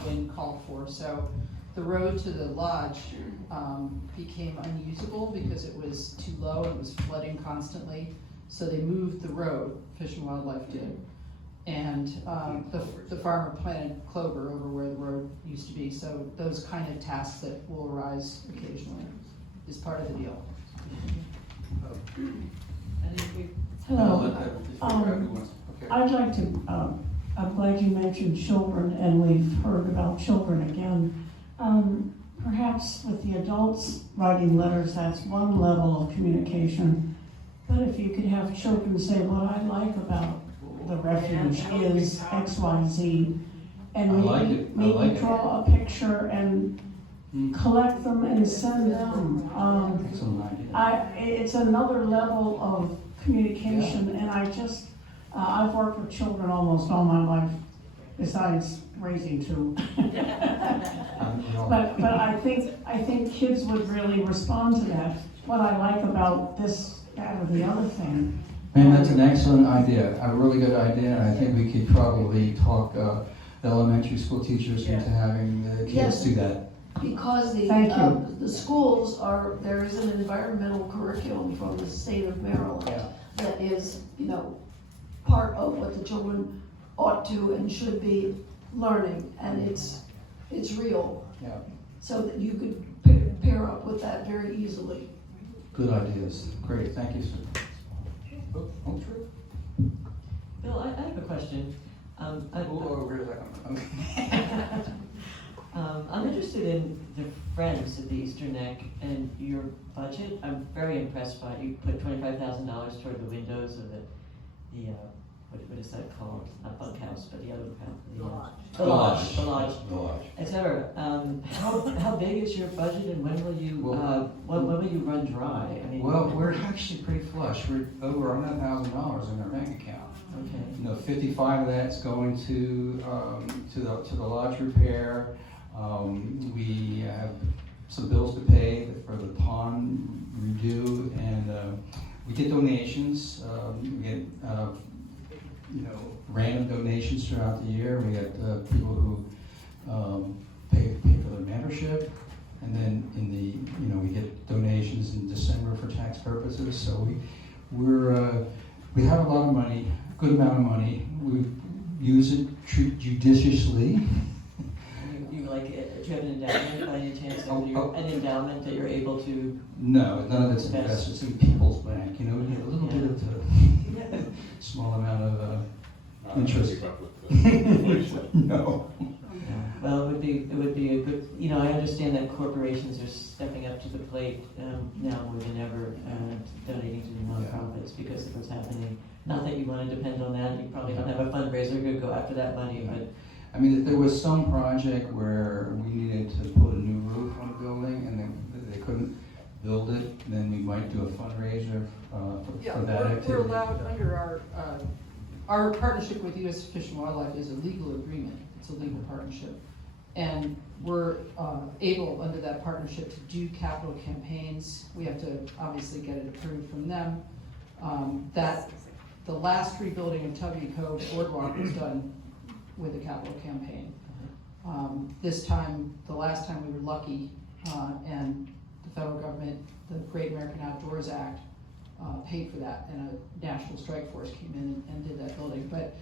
when called for. So the road to the lodge became unusable because it was too low and it was flooding constantly. So they moved the road, Fish and Wildlife did. And the farmer planted clover over where the road used to be. So those kind of tasks that will arise occasionally is part of the deal. Hello. I'd like to, I'm glad you mentioned children, and we've heard about children again. Perhaps with the adults writing letters, that's one level of communication. But if you could have children say, what I like about the refuge is X, Y, Z, and maybe draw a picture and collect them and send them. It's another level of communication, and I've worked with children almost all my life, besides raising two. But I think kids would really respond to that. What I like about this, that, or the other thing. Man, that's an excellent idea, a really good idea, and I think we could probably talk the elementary school teachers into having the kids Yes. do that. Because Thank you. the schools there is an environmental curriculum from the state of Maryland Yeah. that is, part of what the children ought to and should be learning, and it's real. Yeah. So that you could pair up with that very easily. Good ideas. Great, thank you, sir. Oh, true. Bill, I have a question. I'm interested in the Friends of the Eastern Neck and your budget. I'm very impressed by it. You put $25,000 toward the windows of the what is that called? Not bunkhouse, but the other house. The lodge, etc. How big is your budget, and when will you when will you run dry? I mean, Well, we're actually pretty flush. We're over $100,000 in our bank account. okay. 55 of that's going to the lodge repair. We have some bills to pay for the pond redo, and we get donations. We get random donations throughout the year. We got people who pay for their membership, and then we get donations in December for tax purposes. So we have a lot of money, good amount of money. We use it judiciously. Do you have an endowment by any chance? An endowment that you're able to? No, none of it's invested. It's in People's Bank. We get a little bit of a small amount of interest. No. Well, it would be a good, I understand that corporations are stepping up to the plate now more than ever, donating to the nonprofits because of what's happening. Not that you want to depend on that, you probably don't have a fundraiser to go after that money, but. I mean, if there was some project where we needed to put a new roof on a building and they couldn't build it, then we might do a fundraiser for that activity. We're allowed under our partnership with U.S. Fish and Wildlife is a legal agreement. It's a legal partnership. And we're able, under that partnership, to do capital campaigns. We have to obviously get it approved from them. The last rebuilding of Tubby Cove Boardwalk was done with a capital campaign. The last time we were lucky, and the federal government, the Great American Outdoors Act, paid for that, and a national strike force came in and did that building. But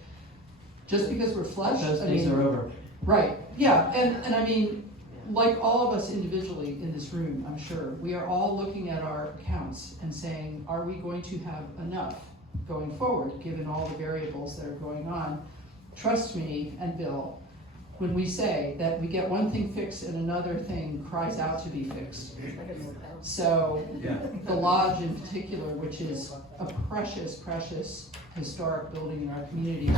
just because we're flush, Those days are over. Right, yeah, and I mean, like all of us individually in this room, I'm sure, we are all looking at our accounts and saying, are we going to have enough going forward, given all the variables that are going on? Trust me, and Bill, when we say that we get one thing fixed and another thing cries out to be fixed. So the lodge in particular, which is a precious, precious historic building in our community,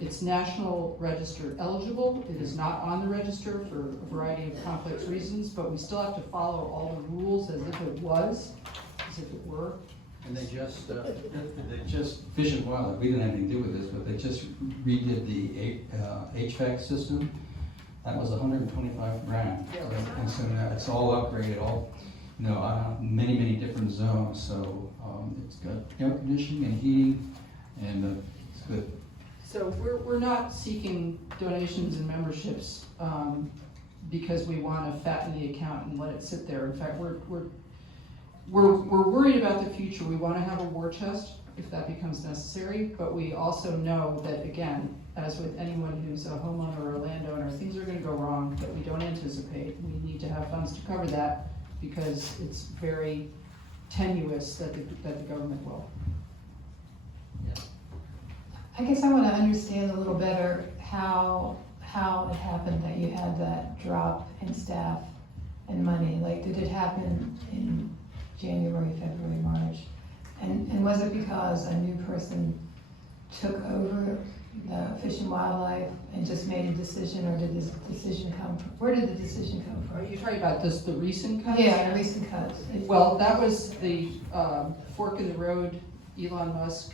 it's National Register eligible. It is not on the register for a variety of complex reasons, but we still have to follow all the rules as if it were. And they just, Fish and Wildlife, we didn't have anything to do with this, but they just redid the HVAC system. That was $125,000. And so now it's all upgraded, all, many different zones. So it's got air conditioning and heating, and it's good. So we're not seeking donations and memberships because we want to fatten the account and let it sit there. In fact, we're worried about the future. We want to have a war chest if that becomes necessary, but we also know that, again, as with anyone who's a homeowner or a landowner, things are going to go wrong that we don't anticipate. We need to have funds to cover that because it's very tenuous that the government will. I guess I want to understand a little better how it happened that you had that drop in staff and money. Like, did it happen in January, February, March? And was it because a new person took over the Fish and Wildlife and just made a decision, or did this decision come from, where did the decision come Are from? you talking about the recent cuts? Yeah, the recent cuts. Well, that was the fork in the road Elon Musk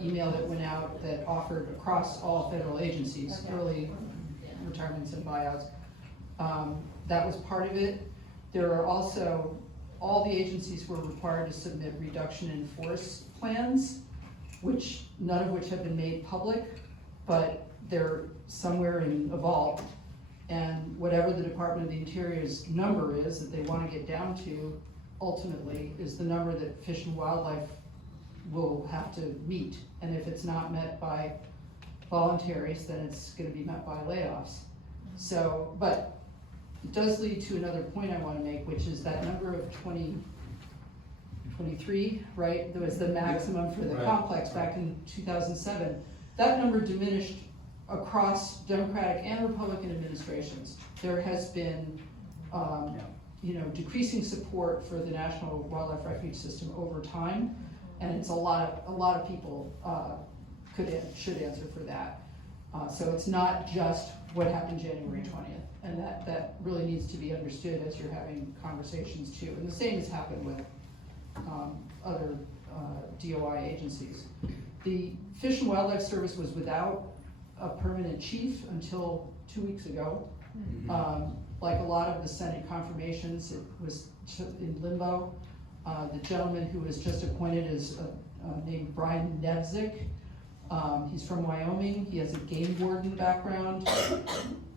email that went out that offered across all federal agencies, early retirements and buyouts. That was part of it. There are also, all the agencies were required to submit reduction in force plans, which none of which have been made public, but they're somewhere in a vault. And whatever the Department of the Interior's number is that they want to get down to, ultimately, is the number that Fish and Wildlife will have to meet. And if it's not met by voluntaries, then it's going to be met by layoffs. So, but it does lead to another point I want to make, which is that number of 23, right? There was the maximum for the Right. complex back in 2007. That number diminished across Democratic and Republican administrations. There has been, decreasing support for the National Wildlife Refuge System over time, and it's a lot of people should answer for that. So it's not just what happened January 20th, and that really needs to be understood as you're having conversations too. And the same has happened with other DOI agencies. The Fish and Wildlife Service was without a permanent chief until 2 weeks ago. Like a lot of the Senate confirmations, it was in limbo. The gentleman who was just appointed is named Brian Nevzik. He's from Wyoming. He has a game warden background.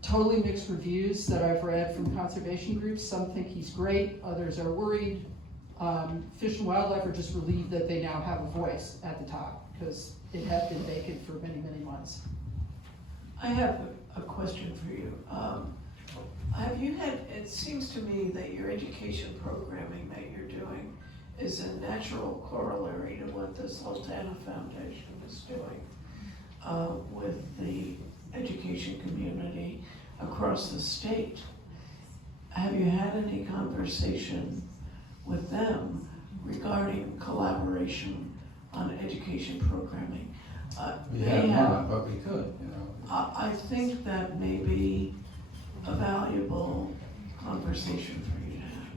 Totally mixed reviews that I've read from conservation groups. Some think he's great, others are worried. Fish and Wildlife are just relieved that they now have a voice at the top because it had been vacant for many, many months. I have a question for you. Have you had, it seems to me that your education programming that you're doing is a natural corollary to what the Sultana Foundation is doing with the education community across the state. Have you had any conversation with them regarding collaboration on education programming? We have not, but we could, I think that may be a valuable conversation for you to have.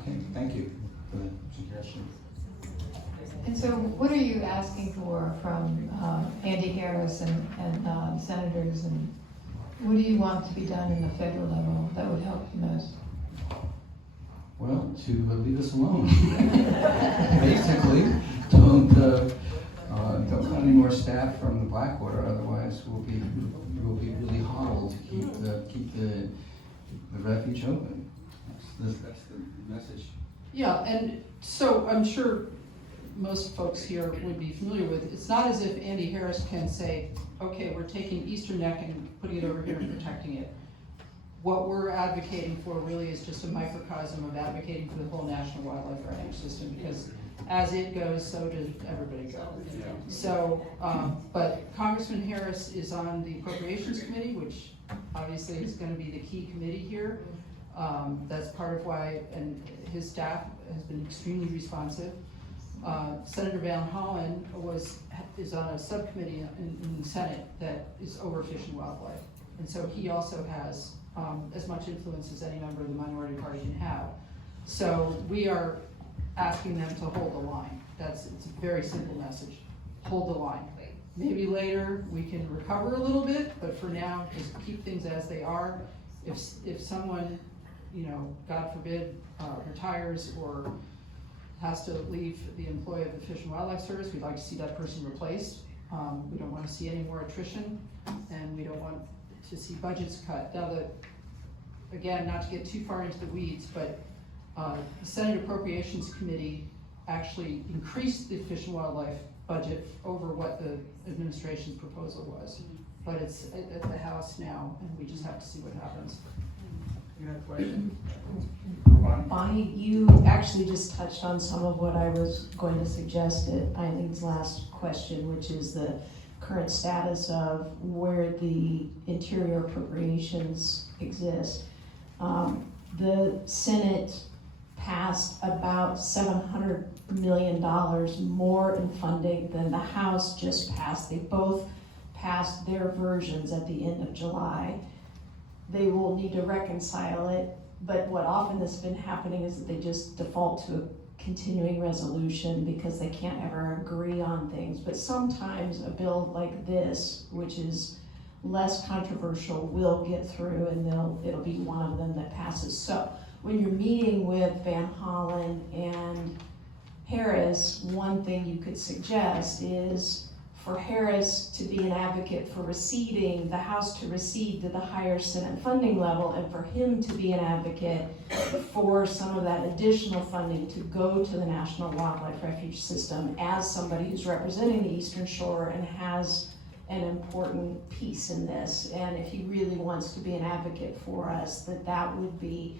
Okay, thank you for the suggestion. And so what are you asking for from Andy Harris and senators, and what do you want to be done in the federal level that would help you most? Well, to leave us alone. Basically, don't cut any more staff from the Blackwater, otherwise we'll be really hobbled to keep the refuge open. That's the message. Yeah, and so I'm sure most folks here would be familiar with, it's not as if Andy Harris can say, okay, we're taking EasternNeck and putting it over here and protecting it. What we're advocating for really is just a microcosm of advocating for the whole National Wildlife Refuge System, because as it goes, so does everybody go. So, but Congressman Harris is on the Appropriations Committee, which obviously is going to be the key committee here. That's part of why, and his staff has been extremely responsive. Senator Van Hollen is on a subcommittee in the Senate that is over Fish and Wildlife. And so he also has as much influence as any member of the minority party can have. So we are asking them to hold the line. It's a very simple message. Hold the line. Maybe later we can recover a little bit, but for now, just keep things as they are. If someone, God forbid, retires or has to leave the employ of the Fish and Wildlife Service, we'd like to see that person replaced. We don't want to see any more attrition, and we don't want to see budgets cut. Now, again, not to get too far into the weeds, but the Senate Appropriations Committee actually increased the Fish and Wildlife budget over what the administration's proposal was. But it's at the House now, and we just have to see what happens. You have a question? Bonnie, you actually just touched on some of what I was going to suggest at Eileen's last question, which is the current status of where the interior appropriations exist. The Senate passed about $700 million more in funding than the House just passed. They both passed their versions at the end of July. They will need to reconcile it, but what often has been happening is that they just default to a continuing resolution because they can't ever agree on things. But sometimes a bill like this, which is less controversial, will get through, and it'll be one of them that passes. So when you're meeting with Van Hollen and Harris, one thing you could suggest is for Harris to be an advocate for receding, the House to recede to the higher Senate funding level, and for him to be an advocate for some of that additional funding to go to the National Wildlife Refuge System as somebody who's representing the Eastern Shore and has an important piece in this. And if he really wants to be an advocate for us, that would be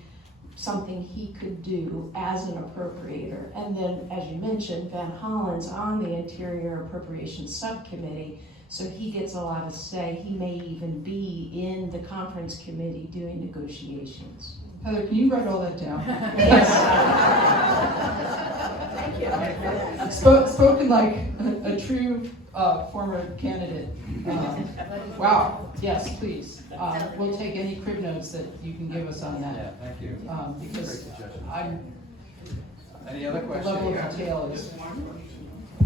something he could do as an appropriator. And then, as you mentioned, Van Hollen's on the Interior Appropriations Subcommittee, so he gets a lot of say. He may even be in the conference committee doing negotiations. Heather, can you write all that down? Thank you. Spoken like a true former candidate. Wow, yes, please. We'll take any crib notes that you can give us on that. Yeah, thank you. Because Great suggestion. the Any other level of questions? detail is.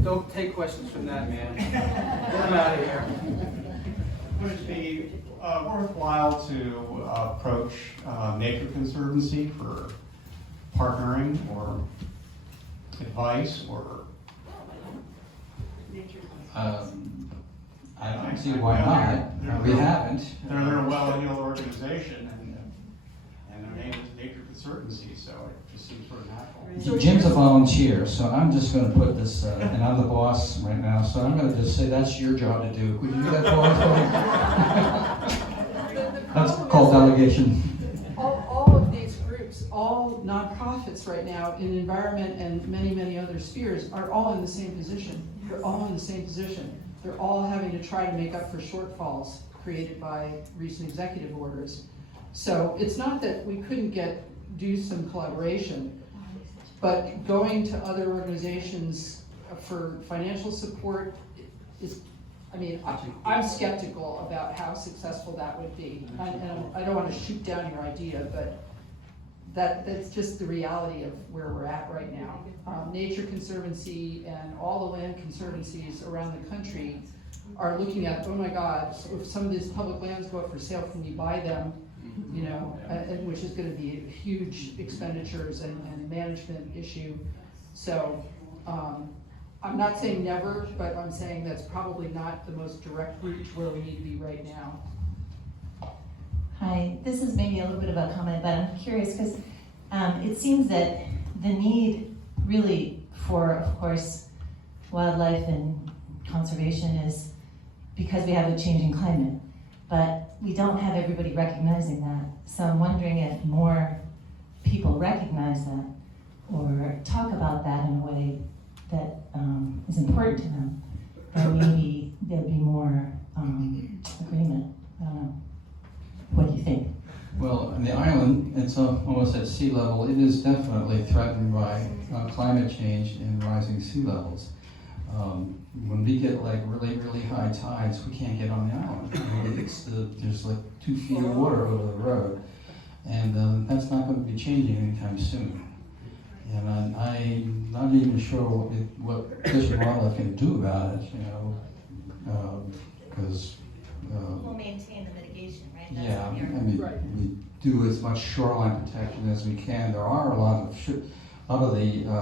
Don't take questions from that man. Get him out of here. Would it be worthwhile to approach Nature Conservancy for partnering or advice or? I don't see why not. We haven't. They're a well-heeled organization, and their name is Nature Conservancy, so it just seems sort of natural. Jim's a volunteer, so I'm just gonna put this, and I'm the boss right now, so I'm gonna just say that's your job to do. Would you do that for us? That's called delegation. All of these groups, all nonprofits right now in environment and many, many other spheres are all in the same position. They're all in the same position. They're all having to try to make up for shortfalls created by recent executive orders. So it's not that we couldn't do some collaboration, but going to other organizations for financial support is, I'm skeptical about how successful that would be. And I don't want to shoot down your idea, but that's just the reality of where we're at right now. Nature Conservancy and all the land conservancies around the country are looking at, oh my God, so if some of these public lands go up for sale, can we buy them? Which is going to be huge expenditures and management issue. So I'm not saying never, but I'm saying that's probably not the most direct route to where we need to be right now. Hi, this is maybe a little bit of a comment, but I'm curious because it seems that the need really for, of course, wildlife and conservation is because we have a changing climate, but we don't have everybody recognizing that. So I'm wondering if more people recognize that or talk about that in a way that is important to them, then maybe there'll be more agreement. I don't know. What do you think? Well, on the island, it's almost at sea level. It is definitely threatened by climate change and rising sea levels. When we get like really, really high tides, we can't get on the island. There's like 2 feet of water over the road, and that's not going to be changing anytime soon. And I'm not even sure what Fish and Wildlife can do about it, because, We'll maintain the mitigation, right? That's yeah, I what we are. mean, Right. we do as much shoreline protection as we can. There are a lot of the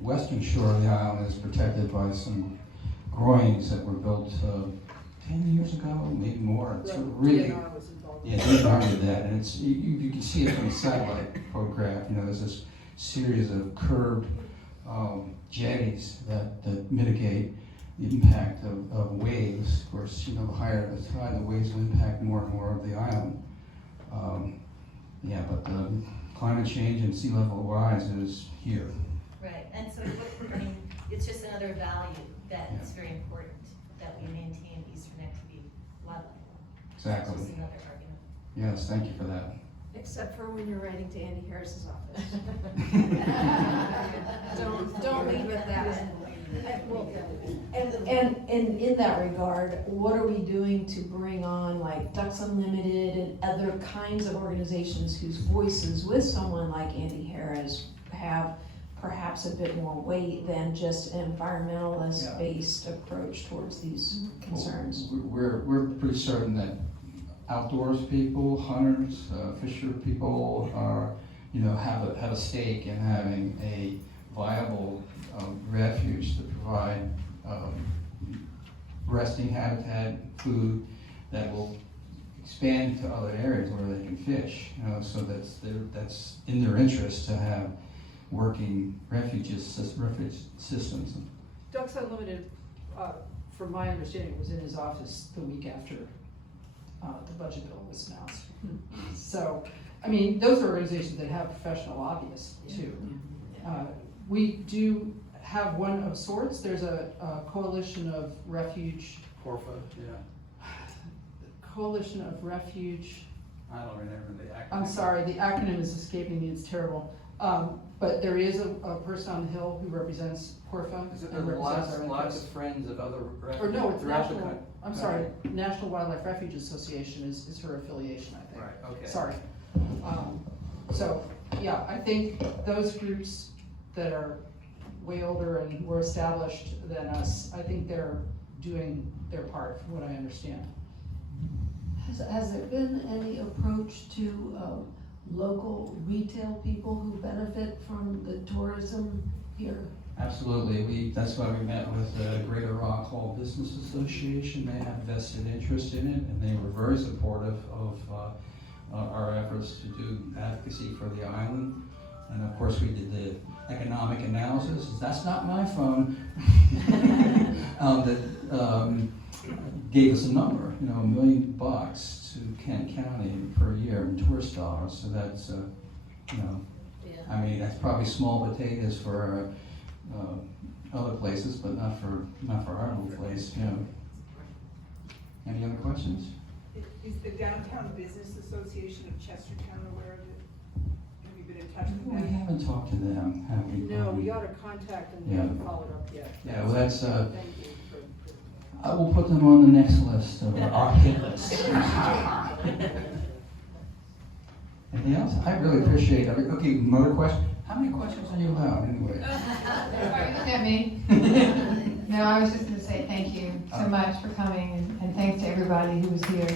western shore of the island is protected by some groins that were built 10 years ago, maybe more. It's really, DNR was involved. yeah, DNR did that, and it's you can see it from the satellite photograph. There's this series of curved jetties that mitigate the impact of waves. Of course, the higher the tide, the waves will impact more and more of the island. But climate change and sea level rise is here. Right, and so, it's just another value that is very important, that we maintain EasternNeck to be wildlife. Exactly. Just another argument. Yes, thank you for that. Except for when you're writing to Andy Harris's office. Don't leave it that. And in that regard, what are we doing to bring on like Ducks Unlimited and other kinds of organizations whose voices with someone like Andy Harris have perhaps a bit more weight than just an environmentalist-based approach towards these concerns? We're pretty certain that outdoors people, hunters, fisher people are, have a stake in having a viable refuge to provide resting habitat, food that will expand to other areas where they can fish. So that's in their interest to have working refuge systems. Ducks Unlimited, from my understanding, was in his office the week after the budget bill was announced. So, I mean, those are organizations that have professional lobbyists too. We do have one of sorts. There's a coalition of refuge. Corfa, yeah. Coalition of Refuge. I don't remember the acronym. I'm sorry, the acronym is escaping me. It's terrible. But there is a person on the Hill who represents Corfa and represents our Lots interests. of friends of other Or no, it's throughout the National, country. I'm sorry, National Wildlife Refuge Association is her affiliation, I think. Right, okay. Sorry. So, yeah, I think those groups that are way older and more established than us, I think they're doing their part, from what I understand. Has there been any approach to local retail people who benefit from the tourism here? Absolutely. That's why we met with the Greater Rock Hall Business Association. They have vested interest in it, and they were very supportive of our efforts to do advocacy for the island. And of course, we did the economic analysis. That's not my phone. That gave us a number, $1 million to Kent County per year in tourist dollars. So that's, I mean, that's probably small potatoes for other places, but not for our little place. Any other questions? Is the Downtown Business Association of Chestertown aware of it? Have you been in touch with We them? haven't talked to them, have we? No, we ought to contact them, we Yeah. haven't followed up yet. Yeah, well, that's, Thank you for. I will put them on the next list of our hit list. Anything else? I really appreciate it. Okay, another question. How many questions are you allowed anyway? Are you looking at me? No, I was just gonna say thank you so much for coming and thanks to everybody who was here.